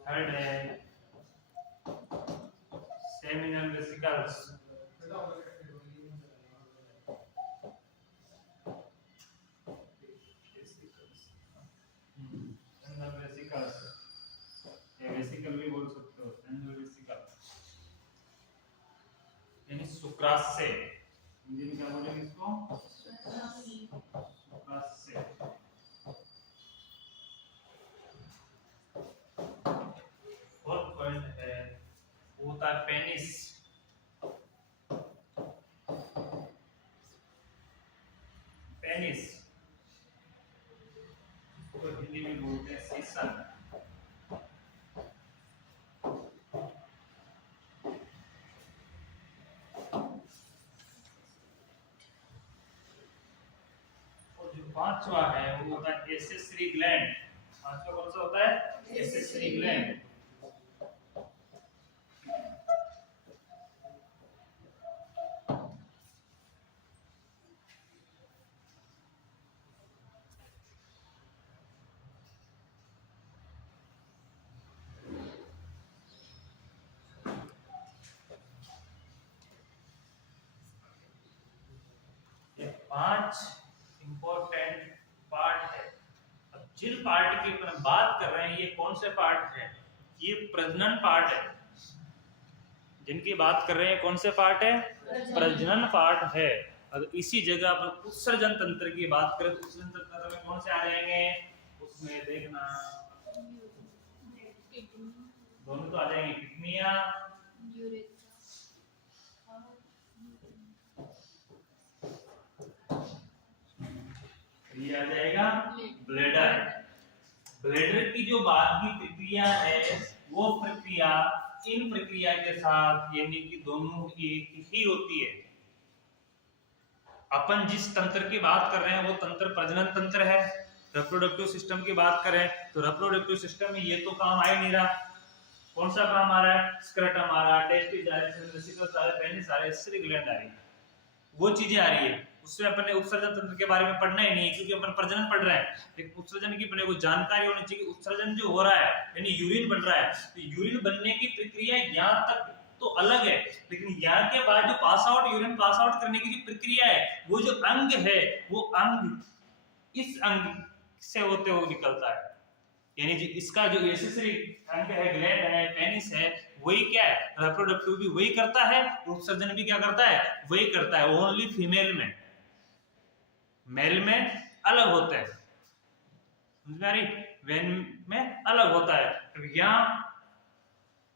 थर्ड है सेमिनल वेसिकल्स, वेसिकल भी बोल सकते हो, सेमिनल वेसिकल यानी शुक्राशय। हिंदी में क्या बोलेंगे इसको? शुक्राशय। फोर्थ पॉइंट है वो था पेनिस, पेनिस तो हिंदी में बोलते हैं सीसन। और जो पांचवा है वो होता है एसेसरी ग्लैंड। पांचवा कौन सा होता है? Accessory gland. पांच इंपॉर्टेंट पार्ट है। अब जिन पार्ट की अपन बात कर रहे हैं ये कौन से पार्ट है? ये प्रजनन पार्ट है। जिनकी बात कर रहे हैं कौन से पार्ट है? प्रजनन पार्ट है। अगर इसी जगह अपन उत्सर्जन तंत्र की बात करें तो उत्सर्जन तंत्र में कौन से आ जाएंगे? उसमें देखना दोनों तो आ जाएंगे, किडनियां, ये आ जाएगा ब्लैडर। ब्लैडर की जो बाद की प्रक्रिया है वो प्रक्रिया इन प्रक्रिया के साथ यानी कि दोनों एक ही होती है। अपन जिस तंत्र की बात कर रहे हैं वो तंत्र प्रजनन तंत्र है। रिप्रोडक्टिव सिस्टम की बात करें तो रिप्रोडक्टिव सिस्टम में ये तो काम आ ही नहीं रहा। कौन सा काम आ रहा है? स्क्रटम आ रहा है, टेस्टिस आ रहे हैं, वेसिकल्स आ रहे हैं, पेनिस आ रहे हैं, सेक्रेटरी ग्लैंड आ रही है, वो चीजें आ रही है। उसमें अपन ने उत्सर्जन तंत्र के बारे में पढ़ना ही नहीं है क्योंकि अपन प्रजनन पढ़ रहे हैं। लेकिन उत्सर्जन की अपने को जानकारी होनी चाहिए। उत्सर्जन जो हो रहा है यानी यूरिन बन रहा है, तो यूरिन बनने की प्रक्रिया यहाँ तक तो अलग है, लेकिन यहाँ के बाद जो pass out urine pass out करने की जो प्रक्रिया है वो जो अंग है वो अंग इस अंग से होते हुए निकलता है। यानी जो इसका जो एसेसरी अंग है, ग्लैंड है, पेनिस है, वही क्या है? रिप्रोडक्टिव भी वही करता है, उत्सर्जन भी क्या करता है? वही करता है। ओनली फीमेल में, मेल में अलग होता है, समझ में आ रही? वेन में अलग होता है। तो यहाँ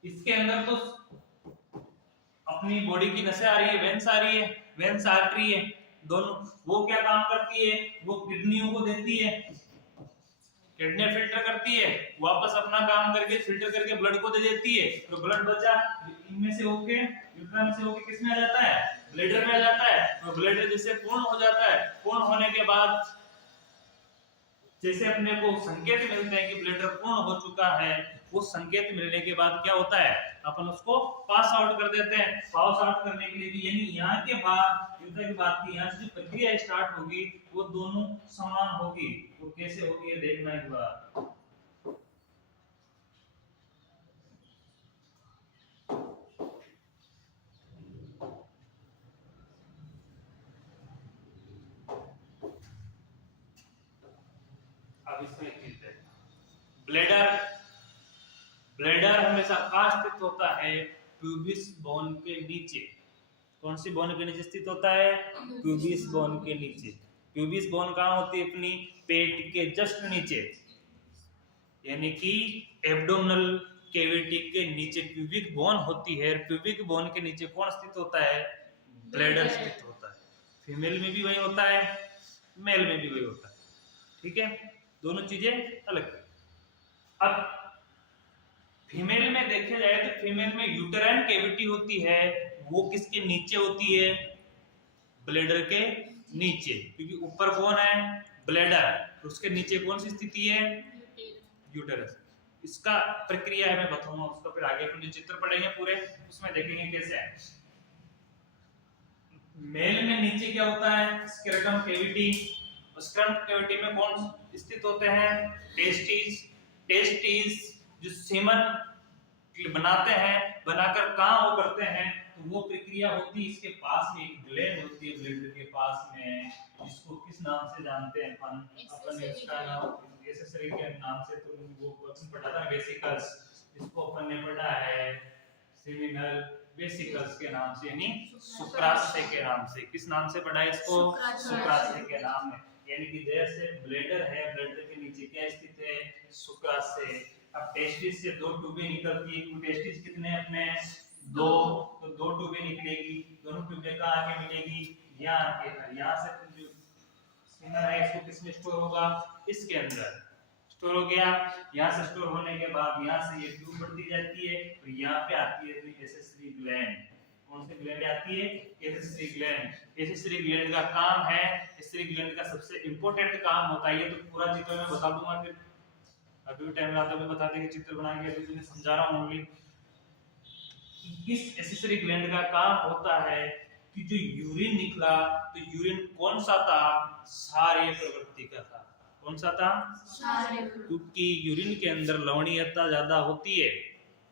इसके अंदर तो अपनी बॉडी की नसें आ रही है, वेन्स आ रही है, वेन्स आर्टरी है दोनों। वो क्या काम करती है? वो किडनियों को देती है, किडनी फिल्टर करती है, वापस अपना काम करके फिल्टर करके ब्लड को दे देती है। तो ब्लड बचा इनमें से होके यूट्रस से होके किसमें आ जाता है? ब्लैडर में आ जाता है। तो ब्लैडर जैसे पूर्ण हो जाता है, पूर्ण होने के बाद जैसे अपने को संकेत मिलते हैं कि ब्लैडर पूर्ण हो चुका है, वो संकेत मिलने के बाद क्या होता है? अपन उसको पास आउट कर देते हैं। पास आउट करने के लिए भी यानी यहाँ के बाद युद्ध की बात की, यहाँ से जो प्रक्रिया स्टार्ट होगी वो दोनों समान होगी। वो कैसे होगी ये देखना एक बार। अब इसमें ब्लैडर, ब्लैडर हमेशा कहाँ स्थित होता है? प्यूबिस बोन के नीचे। कौन सी बोन के नीचे स्थित होता है? प्यूबिस बोन के नीचे। प्यूबिस बोन कहाँ होती है? अपनी पेट के जस्ट नीचे, यानी कि एब्डोमिनल कैविटी के नीचे प्यूबिक बोन होती है। प्यूबिक बोन के नीचे कौन स्थित होता है? ब्लैडर स्थित होता है। फीमेल में भी वही होता है, मेल में भी वही होता है, ठीक है? दोनों चीजें अलग है। अब फीमेल में देखा जाए तो फीमेल में यूटेराइन कैविटी होती है, वो किसके नीचे होती है? ब्लैडर के नीचे, क्योंकि ऊपर कौन है? ब्लैडर, तो उसके नीचे कौन सी स्थिति है? यूटेरस। इसका प्रक्रिया है मैं बताऊंगा उसका, फिर आगे अपन जो चित्र पढ़ेंगे पूरे उसमें देखेंगे कैसे है। मेल में नीचे क्या होता है? Scrotum cavity. स्क्रोटम कैविटी में कौन स्थित होते हैं? टेस्टिस। टेस्टिस जो सीमन बनाते हैं, बनाकर काम वो करते हैं, तो वो प्रक्रिया होती है इसके पास में एक ग्लैंड होती है ब्लैडर के पास में, जिसको किस नाम से जानते हैं अपन? अपन ने उसका नाम एसेसरी के नाम से तो वो अपन पढ़ा था, वेसिकल्स। इसको अपन ने पढ़ा है सेमिनल वेसिकल्स के नाम से, यानी शुक्राशय के नाम से। किस नाम से पढ़ा है इसको? शुक्राशय के नाम में। यानी कि जैसे ब्लैडर है, ब्लैडर के नीचे क्या स्थित है? शुक्राशय। अब टेस्टिस से दो ट्यूबें निकलती है। टेस्टिस कितने अपने? दो, तो दो ट्यूबें निकलेगी। दोनों ट्यूबें कहाँ आके मिलेगी? यहाँ आके। यहाँ से जो सीमन है इसको किसमें स्टोर होगा? इसके अंदर स्टोर हो गया। यहाँ से स्टोर होने के बाद यहाँ से ये ट्यूब बढ़ती जाती है, तो यहाँ पे आती है एसेसरी ग्लैंड। कौन सी ग्लैंड आती है? Accessory gland. एसेसरी ग्लैंड का काम है, एसेसरी ग्लैंड का सबसे इंपॉर्टेंट काम होता है, ये तो पूरा चित्र में बता दूंगा, फिर अभी भी टाइम आता है बता देंगे चित्र बना के, अभी तुम्हें समझा रहा हूं ओनली। इस एसेसरी ग्लैंड का काम होता है कि जो यूरिन निकला, तो यूरिन कौन सा था? क्षारीय प्रवृत्ति का था। कौन सा था? क्योंकि यूरिन के अंदर लवणीयता ज्यादा होती है,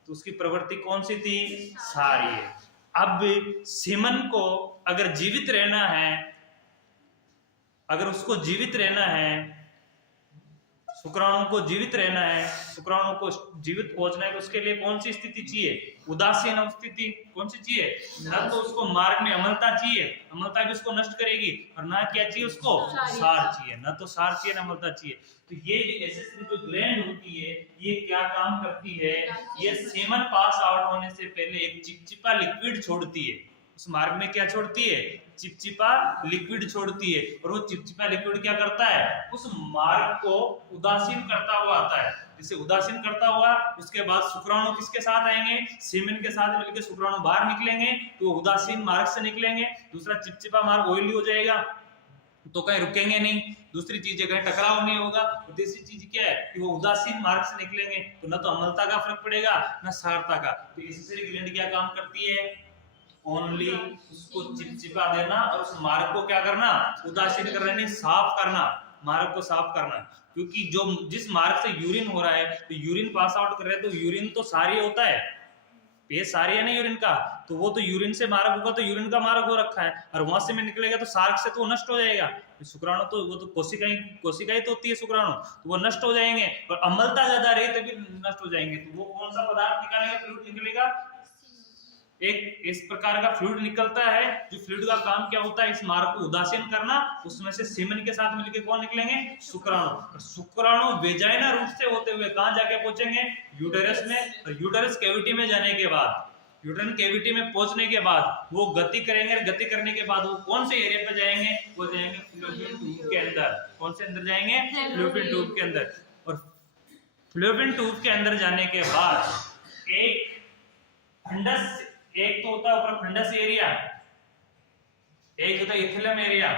तो उसकी प्रवृत्ति कौन सी थी? क्षारीय। अब सीमन को अगर जीवित रहना है, अगर उसको जीवित रहना है, शुक्राणु को जीवित रहना है, शुक्राणु को जीवित पहुंचना है, तो उसके लिए कौन सी स्थिति चाहिए? उदासीन स्थिति। कौन सी चाहिए? न तो उसको मार्ग में अमलता चाहिए, अमलता भी उसको नष्ट करेगी, और ना क्या चाहिए उसको? सार चाहिए। न तो सार चाहिए, न अमलता चाहिए। तो ये जो एसेसरी जो ग्लैंड होती है, ये क्या काम करती है? ये सेमन पास आउट होने से पहले एक चिपचिपा लिक्विड छोड़ती है। उस मार्ग में क्या छोड़ती है? चिपचिपा लिक्विड छोड़ती है। और वो चिपचिपा लिक्विड क्या करता है? उस मार्ग को उदासीन करता हुआ आता है। जिसे उदासीन करता हुआ उसके बाद शुक्राणु किसके साथ आएंगे? सीमेन के साथ मिलकर शुक्राणु बाहर निकलेंगे, तो उदासीन मार्ग से निकलेंगे। दूसरा चिपचिपा मार्ग ऑयली हो जाएगा, तो कहीं रुकेंगे नहीं, दूसरी चीजें कहीं टकराव नहीं होगा। तो तीसरी चीज क्या है कि वो उदासीन मार्ग से निकलेंगे, तो न तो अम्लता का फर्क पड़ेगा न सारता का। तो एसेसरी ग्लैंड क्या काम करती है? ओनली उसको चिपचिपा देना और उस मार्ग को क्या करना? उदासीन करना, नहीं साफ करना, मार्ग को साफ करना। क्योंकि जो जिस मार्ग से यूरिन हो रहा है, तो यूरिन पास आउट कर रहे हैं, तो यूरिन तो सारी होता है, पेज सारी है ना यूरिन का, तो वो तो यूरिन से मार्ग होगा, तो यूरिन का मार्ग हो रखा है, और वहां से में निकलेगा तो सार्क से तो वो नष्ट हो जाएगा। शुक्राणु तो वो तो कोशिकाएं तो होती है शुक्राणु, तो वो नष्ट हो जाएंगे, और अम्लता ज्यादा रही तभी नष्ट हो जाएंगे। तो वो कौन सा पदार्थ निकालेगा? फ्लूइड निकलेगा। एक इस प्रकार का फ्लूइड निकलता है, जो फ्लूइड का काम क्या होता है? इस मार्ग को उदासीन करना। उसमें से सीमेन के साथ मिलकर कौन निकलेंगे? शुक्राणु। शुक्राणु वेजाइना रूट से होते हुए कहां जाके पहुंचेंगे? यूटेरस में। और यूटेरस कैविटी में जाने के बाद, यूटेरन कैविटी में पहुंचने के बाद वो गति करेंगे, गति करने के बाद वो कौन से एरिया पे जाएंगे? वो जाएंगे फ्लोपियन ट्यूब के अंदर। कौन से अंदर जाएंगे? फ्लोपियन ट्यूब के अंदर। और फ्लोपियन ट्यूब के अंदर जाने के बाद एक फंडस, एक तो होता है ऊपर फंडस एरिया, एक होता है इथिलम एरिया।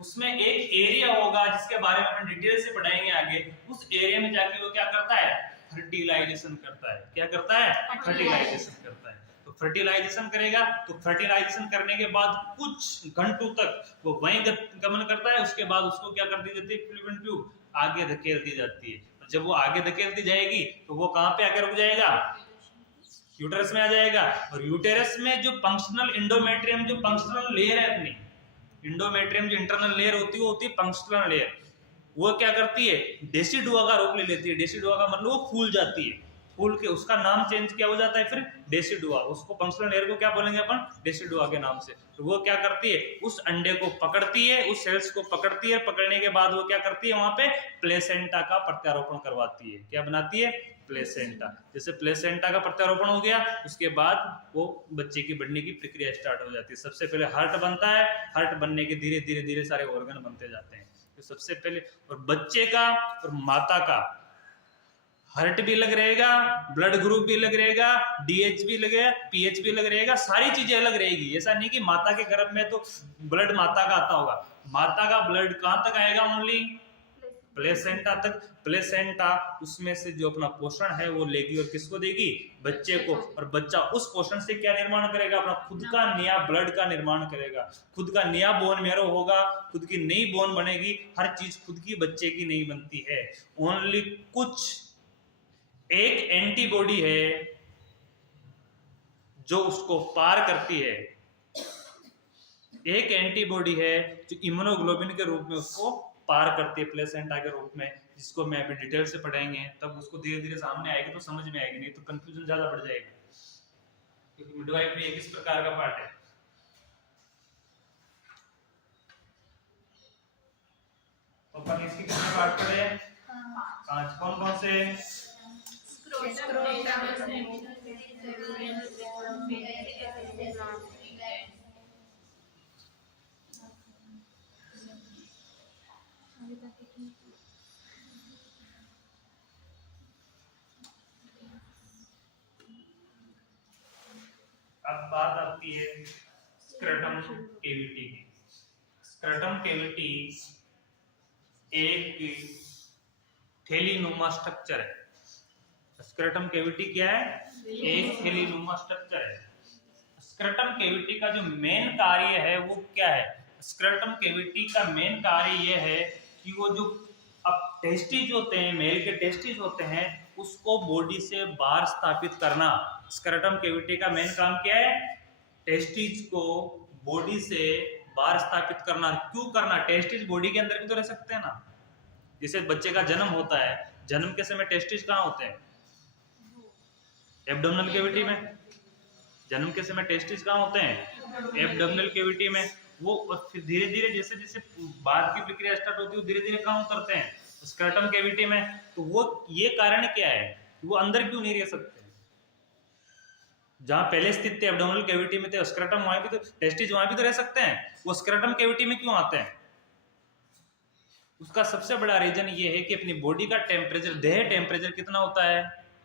उसमें एक एरिया होगा जिसके बारे में हम डिटेल से पढ़ाएंगे आगे। उस एरिया में जाके वो क्या करता है? फर्टिलाइजेशन करता है। क्या करता है? फर्टिलाइजेशन करता है। तो फर्टिलाइजेशन करेगा, तो फर्टिलाइजेशन करने के बाद कुछ घंटों तक वो वहीं गमन करता है। उसके बाद उसको क्या कर दी जाती है? फ्लोपियन ट्यूब आगे धकेल दी जाती है। जब वो आगे धकेलती जाएगी तो वो कहां पे आकर रुक जाएगा? यूटेरस में आ जाएगा। और यूटेरस में जो फंक्शनल एंडोमेट्रियम, जो फंक्शनल लेयर है अपनी, एंडोमेट्रियम जो इंटरनल लेयर होती है वो होती है फंक्शनल लेयर। वो क्या करती है? डेसिडुआ का रूप ले लेती है। डेसिडुआ का मतलब वो फूल जाती है, फूल के उसका नाम चेंज क्या हो जाता है फिर? डेसिडुआ। उसको फंक्शनल लेयर को क्या बोलेंगे अपन? डेसिडुआ के नाम से। तो वो क्या करती है? उस अंडे को पकड़ती है, उस सेल्स को पकड़ती है। पकड़ने के बाद वो क्या करती है? वहां पे प्लेसेंटा का प्रत्यारोपण करवाती है। क्या बनाती है? प्लेसेंटा। जैसे प्लेसेंटा का प्रत्यारोपण हो गया, उसके बाद वो बच्चे की बढ़ने की प्रक्रिया स्टार्ट हो जाती है। सबसे पहले हार्ट बनता है, हार्ट बनने के धीरे धीरे धीरे सारे ऑर्गन बनते जाते हैं। तो सबसे पहले और बच्चे का और माता का हार्ट भी अलग रहेगा, ब्लड ग्रुप भी अलग रहेगा, डीएच भी लगेगा, पीएच भी अलग रहेगा, सारी चीजें अलग रहेगी। ऐसा नहीं कि माता के गर्भ में तो ब्लड माता का आता होगा, माता का ब्लड कहां तक आएगा? ओनली प्लेसेंटा तक। प्लेसेंटा उसमें से जो अपना पोषण है वो लेगी और किसको देगी? बच्चे को। और बच्चा उस पोषण से क्या निर्माण करेगा? अपना खुद का नया ब्लड का निर्माण करेगा, खुद का नया बोन मैरो होगा, खुद की नई बोन बनेगी। हर चीज खुद की बच्चे की नहीं बनती है। ओनली कुछ एक एंटीबॉडी है जो उसको पार करती है, एक एंटीबॉडी है जो इम्यूनोग्लोबिन के रूप में उसको पार करती है, प्लेसेंटा के रूप में, जिसको मैं अभी डिटेल से पढ़ाएंगे तब उसको धीरे धीरे सामने आएगी तो समझ में आएगी, नहीं तो कंफ्यूजन ज्यादा बढ़ जाएगा। क्योंकि मिडवाइफरी एक इस प्रकार का पार्ट है। अपन इसके कितने पार्ट पढ़े? 5। कौन कौन से? अब बात आती है स्क्रैटम कैविटी की। स्क्रैटम कैविटी एक थैलीनुमा स्ट्रक्चर है। स्क्रैटम कैविटी क्या है? एक थैलीनुमा स्ट्रक्चर है। स्क्रैटम कैविटी का जो मेन कार्य है वो क्या है? स्क्रैटम कैविटी का मेन कार्य ये है कि वो जो अब टेस्टिज होते हैं, मेल के टेस्टिज होते हैं, उसको बॉडी से बाहर स्थापित करना। स्क्रैटम कैविटी का मेन काम क्या है? टेस्टिज को बॉडी से बाहर स्थापित करना। क्यों करना? टेस्टिज बॉडी के अंदर भी तो रह सकते हैं ना, जैसे बच्चे का जन्म होता है, जन्म के समय टेस्टिस कहाँ होते हैं? एब्डोमिनल कैविटी में। जन्म के समय टेस्टिस कहाँ होते हैं? एब्डोमिनल कैविटी में। वो फिर धीरे धीरे जैसे जैसे बाहर की प्रक्रिया स्टार्ट होती है धीरे धीरे कहाँ उतरते हैं? स्क्रैटम कैविटी में। तो वो ये कारण क्या है, वो अंदर क्यों नहीं रह सकते? जहां पहले स्थित थे एब्डोमिनल कैविटी में थे, स्क्रैटम वहां भी तो, टेस्टिस वहां भी तो रह सकते हैं, वो स्क्रैटम कैविटी में क्यों आते हैं? उसका सबसे बड़ा रीजन ये है कि अपनी बॉडी का टेम्परेचर, देह टेम्परेचर कितना होता है?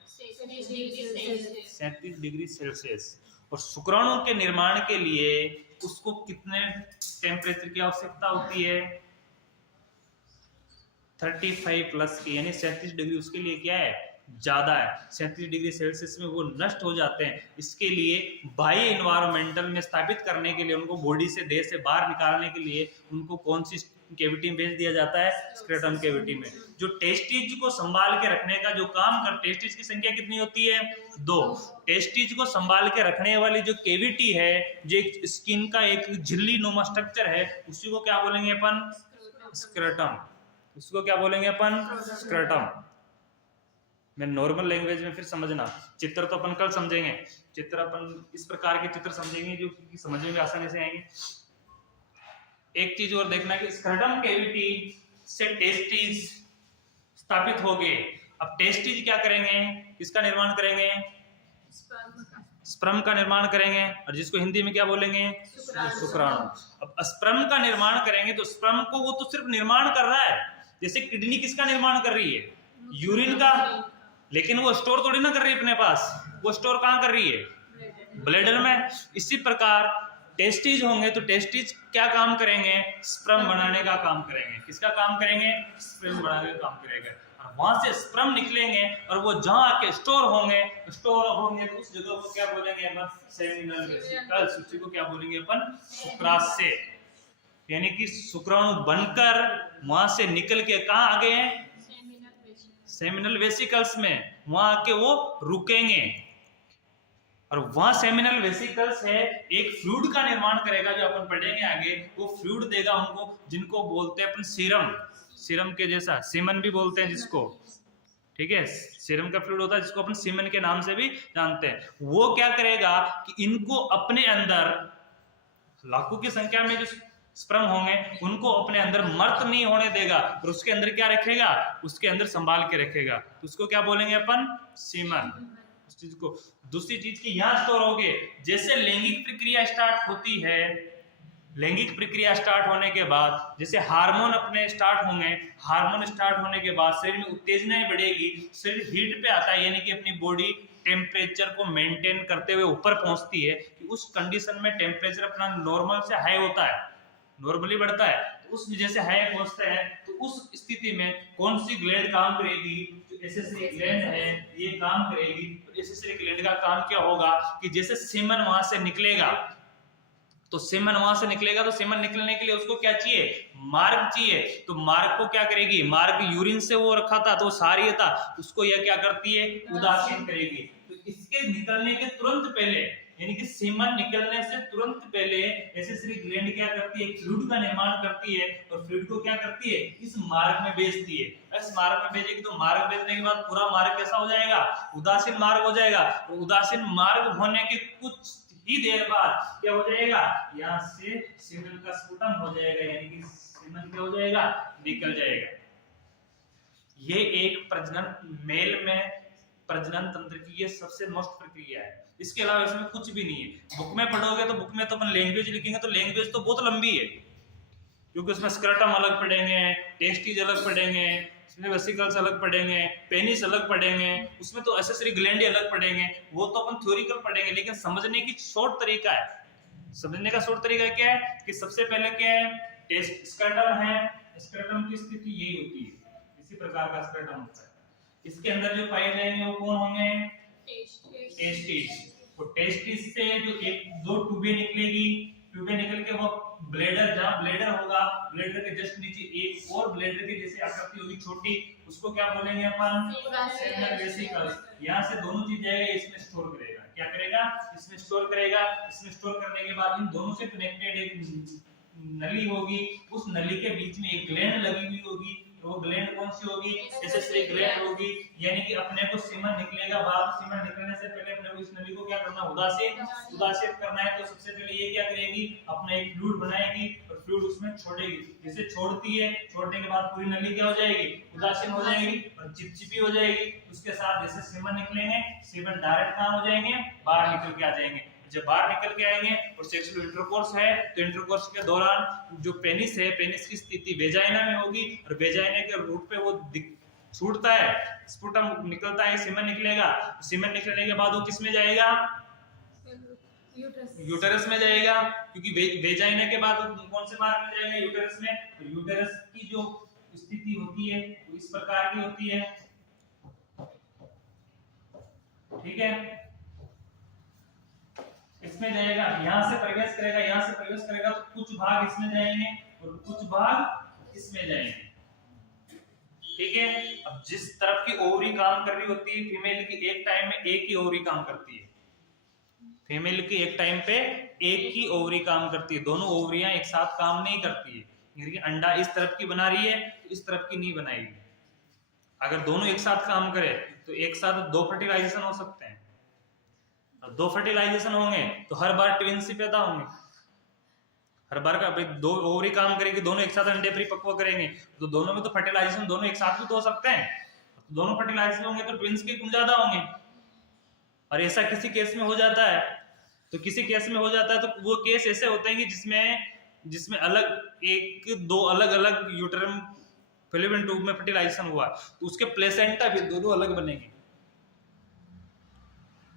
37 डिग्री सेल्सियस। और शुक्राणु के निर्माण के लिए उसको कितने टेम्परेचर की आवश्यकता होती है? 35 प्लस की, यानी 37 डिग्री उसके लिए क्या है? ज्यादा है। 37 डिग्री सेल्सियस में वो नष्ट हो जाते हैं। इसके लिए बाह्य इन्वायरमेंटल में स्थापित करने के लिए, उनको बॉडी से, देह से बाहर निकालने के लिए उनको कौन सी कैविटी में भेज दिया जाता है? स्क्रैटम कैविटी में। जो टेस्टिज को संभाल के रखने का जो काम कर, टेस्टिज की संख्या कितनी होती है? 2। टेस्टिज को संभाल के रखने वाली जो कैविटी है, जो स्किन का एक झिल्ली नुमा स्ट्रक्चर है, उसी को क्या बोलेंगे अपन? स्क्रैटम। उसको क्या बोलेंगे अपन? स्क्रैटम। मैं नॉर्मल लैंग्वेज में फिर समझना, चित्र तो अपन कल समझेंगे, चित्र अपन इस प्रकार के चित्र समझेंगे जो समझने में आसानी से आएंगे। एक चीज और देखना कि स्क्रैटम कैविटी से टेस्टिस स्थापित हो गए। अब टेस्टिस क्या करेंगे? किसका निर्माण करेंगे? स्पर्म का निर्माण करेंगे, और जिसको हिंदी में क्या बोलेंगे? शुक्राणु। अब स्पर्म का निर्माण करेंगे तो स्पर्म को वो तो सिर्फ निर्माण कर रहा है, जैसे किडनी किसका निर्माण कर रही है? यूरिन का। लेकिन वो स्टोर थोड़ी ना कर रही है अपने पास, वो स्टोर कहाँ कर रही है? ब्लैडर में। इसी प्रकार टेस्टिज होंगे तो टेस्टिज क्या काम करेंगे? स्पर्म बनाने का काम करेंगे। किसका काम करेंगे? स्पर्म बनाने का काम करेंगे। और वहां से स्पर्म निकलेंगे और वो जहां आके स्टोर होंगे तो उस जगह को क्या बोलेंगे अपन? Seminal vesicles. उसी को क्या बोलेंगे अपन? शुक्राशय। यानी कि शुक्राणु बनकर वहां से निकल के कहाँ आ गए हैं? सेमिनल वेसिकल्स में। वहां आके वो रुकेंगे और वहां सेमिनल वेसिकल्स है, एक फ्लूइड का निर्माण करेगा जो अपन पढ़ेंगे आगे। वो फ्लूइड देगा उनको, जिनको बोलते हैं अपन सीरम। सीरम के जैसा, सीमन भी बोलते हैं जिसको, ठीक है? सीरम का फ्लूइड होता है जिसको अपन सीमन के नाम से भी जानते हैं। वो क्या करेगा कि इनको अपने अंदर, लाखों की संख्या में जो स्पर्म होंगे उनको अपने अंदर मर्त नहीं होने देगा, और उसके अंदर क्या रखेगा? उसके अंदर संभाल के रखेगा। तो उसको क्या बोलेंगे अपन? सीमन। उस चीज को, दूसरी चीज की यहां स्टोर हो गए। जैसे लैंगिक प्रक्रिया स्टार्ट होती है, लैंगिक प्रक्रिया स्टार्ट होने के बाद जैसे हार्मोन अपने स्टार्ट होंगे, हार्मोन स्टार्ट होने के बाद शरीर में उत्तेजनाएं बढ़ेगी, शरीर हीट पे आता है, यानी कि अपनी बॉडी टेम्परेचर को मेंटेन करते हुए ऊपर पहुंचती है। कि उस कंडीशन में टेम्परेचर अपना नॉर्मल से हाई होता है, नॉर्मली बढ़ता है। तो उस वजह से हाई पहुंचता है। तो उस स्थिति में कौन सी ग्लैंड काम करेगी? जो एसेसरी ग्लैंड है ये काम करेगी। तो एसेसरी ग्लैंड का काम क्या होगा कि जैसे सीमन वहां से निकलेगा, तो सीमन वहां से निकलेगा, तो सीमन निकलने के लिए उसको क्या चाहिए? मार्ग चाहिए। तो मार्ग को क्या करेगी? मार्ग यूरिन से वो रखा था तो सारी था, उसको यह क्या करती है? उदासीन करेगी। तो इसके निकलने के तुरंत पहले, यानी कि सीमन निकलने से तुरंत पहले एसेसरी ग्लैंड क्या करती है? फ्लूइड का निर्माण करती है, और फ्लूइड को क्या करती है? इस मार्ग में भेजती है। इस मार्ग में भेजेगी तो मार्ग भेजने के बाद पूरा मार्ग कैसा हो जाएगा? उदासीन मार्ग हो जाएगा। तो उदासीन मार्ग होने के कुछ ही देर बाद क्या हो जाएगा? यहाँ से सीमन का स्फुटन हो जाएगा, यानी कि सीमन क्या हो जाएगा? निकल जाएगा। ये एक प्रजनन, मेल में प्रजनन तंत्र की ये सबसे मोस्ट प्रक्रिया है। इसके अलावा इसमें कुछ भी नहीं है। बुक में पढ़ोगे तो बुक में तो अपन लैंग्वेज लिखेंगे तो लैंग्वेज तो बहुत लंबी है, क्योंकि उसमें स्क्रैटम अलग पढ़ेंगे, टेस्टिज अलग पढ़ेंगे, वेसिकल्स अलग पढ़ेंगे, पेनिस अलग पढ़ेंगे, उसमें तो एसेसरी ग्लैंड अलग पढ़ेंगे। वो तो अपन थ्योरिकल पढ़ेंगे, लेकिन समझने की शॉर्ट तरीका है। समझने का शॉर्ट तरीका क्या है कि सबसे पहले क्या है? टेस्ट स्क्रैटम है, स्क्रैटम की स्थिति यही होती है, इसी प्रकार का स्क्रैटम होता है। इसके अंदर जो पाए जाएंगे वो कौन होंगे? टेस्टिस। तो टेस्टिस से जो एक दो ट्यूबें निकलेगी, ट्यूबें निकल के वो ब्लैडर, जहां ब्लैडर होगा, ब्लैडर के जस्ट नीचे एक और ब्लैडर की जैसे आकृति होगी छोटी, उसको क्या बोलेंगे अपन? Seminal vesicles. यहाँ से दोनों चीज जाएगा, इसमें स्टोर करेगा। क्या करेगा? इसमें स्टोर करेगा। इसमें स्टोर करने के बाद इन दोनों से कनेक्टेड एक नली होगी, उस नली के बीच में एक ग्लैंड लगी हुई होगी, तो वो ग्लैंड कौन सी होगी, एसेसरी ग्लैंड होगी। यानी कि अपने को सीमन निकलेगा, बाद सीमन निकलने से पहले अपने को इस नली को क्या करना, उदासीत करना है। तो सबसे पहले ये क्या करेगी, अपना एक फ्लूइड बनाएगी और फ्लूइड उसमें छोड़ेगी। जैसे छोड़ती है, छोड़ने के बाद पूरी नली क्या हो जाएगी, उदासीन हो जाएगी और चिपचिपी हो जाएगी। उसके साथ जैसे सीमन निकलेंगे, सीमन डायरेक्ट कहां हो जाएंगे, बाहर निकल के आ जाएंगे। जब बाहर निकल के आएंगे और सेक्सुअल इंटरकोर्स है तो इंटरकोर्स के दौरान जो पेनिस है, पेनिस की स्थिति वेजाइना में होगी और वेजाइना के रूट पे वो छूटता है, स्पुटम निकलता है, सीमन निकलेगा। सीमन निकलने के बाद वो किस में जाएगा, यूटेरस में जाएगा, क्योंकि वेजाइना के बाद कौन से मार्ग में जाएगा, यूटेरस में। तो यूटेरस की जो स्थिति होती है वो इस प्रकार की होती है, ठीक है। इसमें जाएगा, यहां से प्रवेश करेगा, यहां से प्रवेश करेगा तो कुछ भाग इसमें जाएंगे और कुछ भाग इसमें जाएंगे, ठीक है। अब जिस तरफ की ओवरी काम कर रही होती है, फीमेल की एक टाइम में एक ही ओवरी काम करती है, फीमेल की एक टाइम पे एक ही ओवरी काम करती है, दोनों ओवरियां एक साथ काम नहीं करती है। यानी कि अंडा इस तरफ की बना रही है तो इस तरफ की नहीं बनाएगी। अगर दोनों एक साथ काम करे तो एक साथ 2 फर्टिलाइजेशन हो सकते हैं। 2 फर्टिलाइजेशन होंगे तो हर बार ट्विंस ही पैदा होंगे, हर बार का 2 ओवरी काम करेंगे, दोनों एक साथ अंडे परिपक्व करेंगे, तो दोनों में तो फर्टिलाइजेशन दोनों एक साथ भी तो हो सकते हैं। दोनों फर्टिलाइजेशन होंगे तो ट्विंस के गुण ज्यादा होंगे। और ऐसा किसी केस में हो जाता है, तो किसी केस में हो जाता है तो वो केस ऐसे होते हैं कि जिसमें अलग एक 2 अलग अलग यूटेरम फिलामेंट ट्यूब में फर्टिलाइजेशन हुआ तो उसके प्लेसेंटा भी दोनों अलग बनेंगे,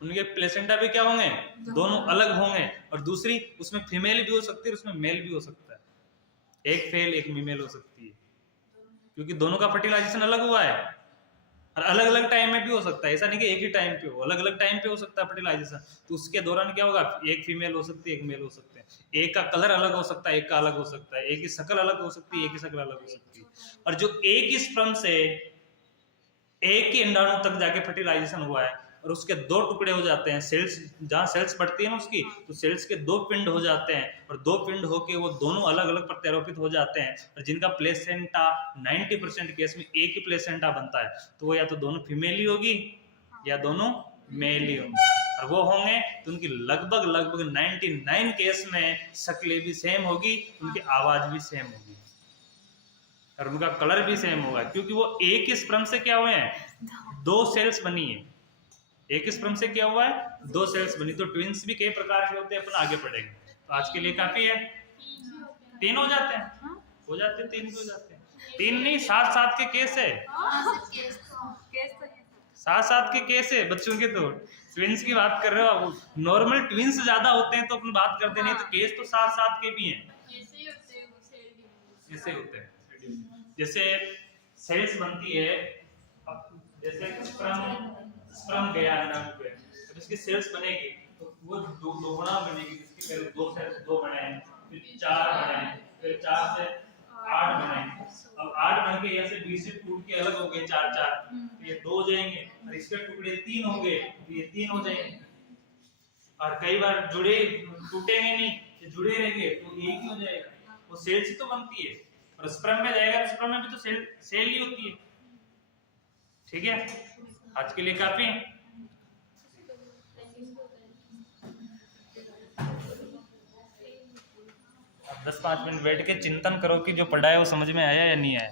उनके प्लेसेंटा भी क्या होंगे, दोनों अलग होंगे। और दूसरी उसमें फीमेल भी हो सकती है, उसमें मेल भी हो सकता है, एक फेल एक फीमेल हो सकती है, क्योंकि दोनों का फर्टिलाइजेशन अलग हुआ है। और अलग अलग टाइम में भी हो सकता है, ऐसा नहीं कि एक ही टाइम पे हो, अलग अलग टाइम पे हो सकता है फर्टिलाइजेशन। तो उसके दौरान क्या होगा, एक फीमेल हो सकती है, एक मेल हो सकते हैं, एक का कलर अलग हो सकता है, एक का अलग हो सकता है, एक की शक्ल अलग हो सकती है, एक की शक्ल अलग हो सकती है। और जो एक ही स्पर्म से एक ही अंडाणु तक जाके फर्टिलाइजेशन हुआ है और उसके 2 टुकड़े हो जाते हैं, सेल्स जहां सेल्स बढ़ती है ना उसकी, तो सेल्स के 2 पिंड हो जाते हैं और 2 पिंड होके वो दोनों अलग अलग प्रत्यारोपित हो जाते हैं और जिनका प्लेसेंटा 90% केस में एक ही प्लेसेंटा बनता है, तो वो या तो दोनों फीमेल ही होगी या दोनों मेल ही होंगे। और वो होंगे तो उनकी लगभग 99 केस में शक्लें भी सेम होगी, उनकी आवाज भी सेम होगी और उनका कलर भी सेम होगा, क्योंकि वो एक ही स्पर्म से क्या हुए हैं, 2 सेल्स बनी है। एक स्पर्म से क्या हुआ है, 2 सेल्स बनी। तो ट्विंस भी कई प्रकार के होते हैं, अपन आगे पढ़ेंगे। तो आज के लिए काफी है, 3 हो जाते हैं, 3 हो जाते हैं, 3 नहीं 7 के केस है, 7 के केस है बच्चों के। तो ट्विंस की बात कर रहे हो, नॉर्मल ट्विंस ज्यादा होते हैं तो अपन बात करते नहीं, तो केस तो 7 के भी हैं, ऐसे होते हैं। जैसे सेल्स बनती है, जैसे स्पर्म गया अंडाणु पे, तो इसकी सेल्स बनेगी तो वो दोगुना बनेगी, जिसकी पहले 2 सेल्स 2 बनाए, फिर 4 बनाए, फिर 4 से 8 बनाए। अब 8 बन के यहाँ से 20 से टूट के अलग हो गए 4 तो ये 2 हो जाएंगे और इसके टुकड़े 3 हो गए तो ये 3 हो जाएंगे। और कई बार जुड़े टूटेंगे नहीं, ये जुड़े रहेंगे तो एक ही हो जाएगा। वो सेल्स ही तो बनती है और स्पर्म में जाएगा तो स्पर्म में भी तो सेल ही होती है, ठीक है। आज के लिए काफी है। 10-5 मिनट बैठ के चिंतन करो कि जो पढ़ा है वो समझ में आया या नहीं आया।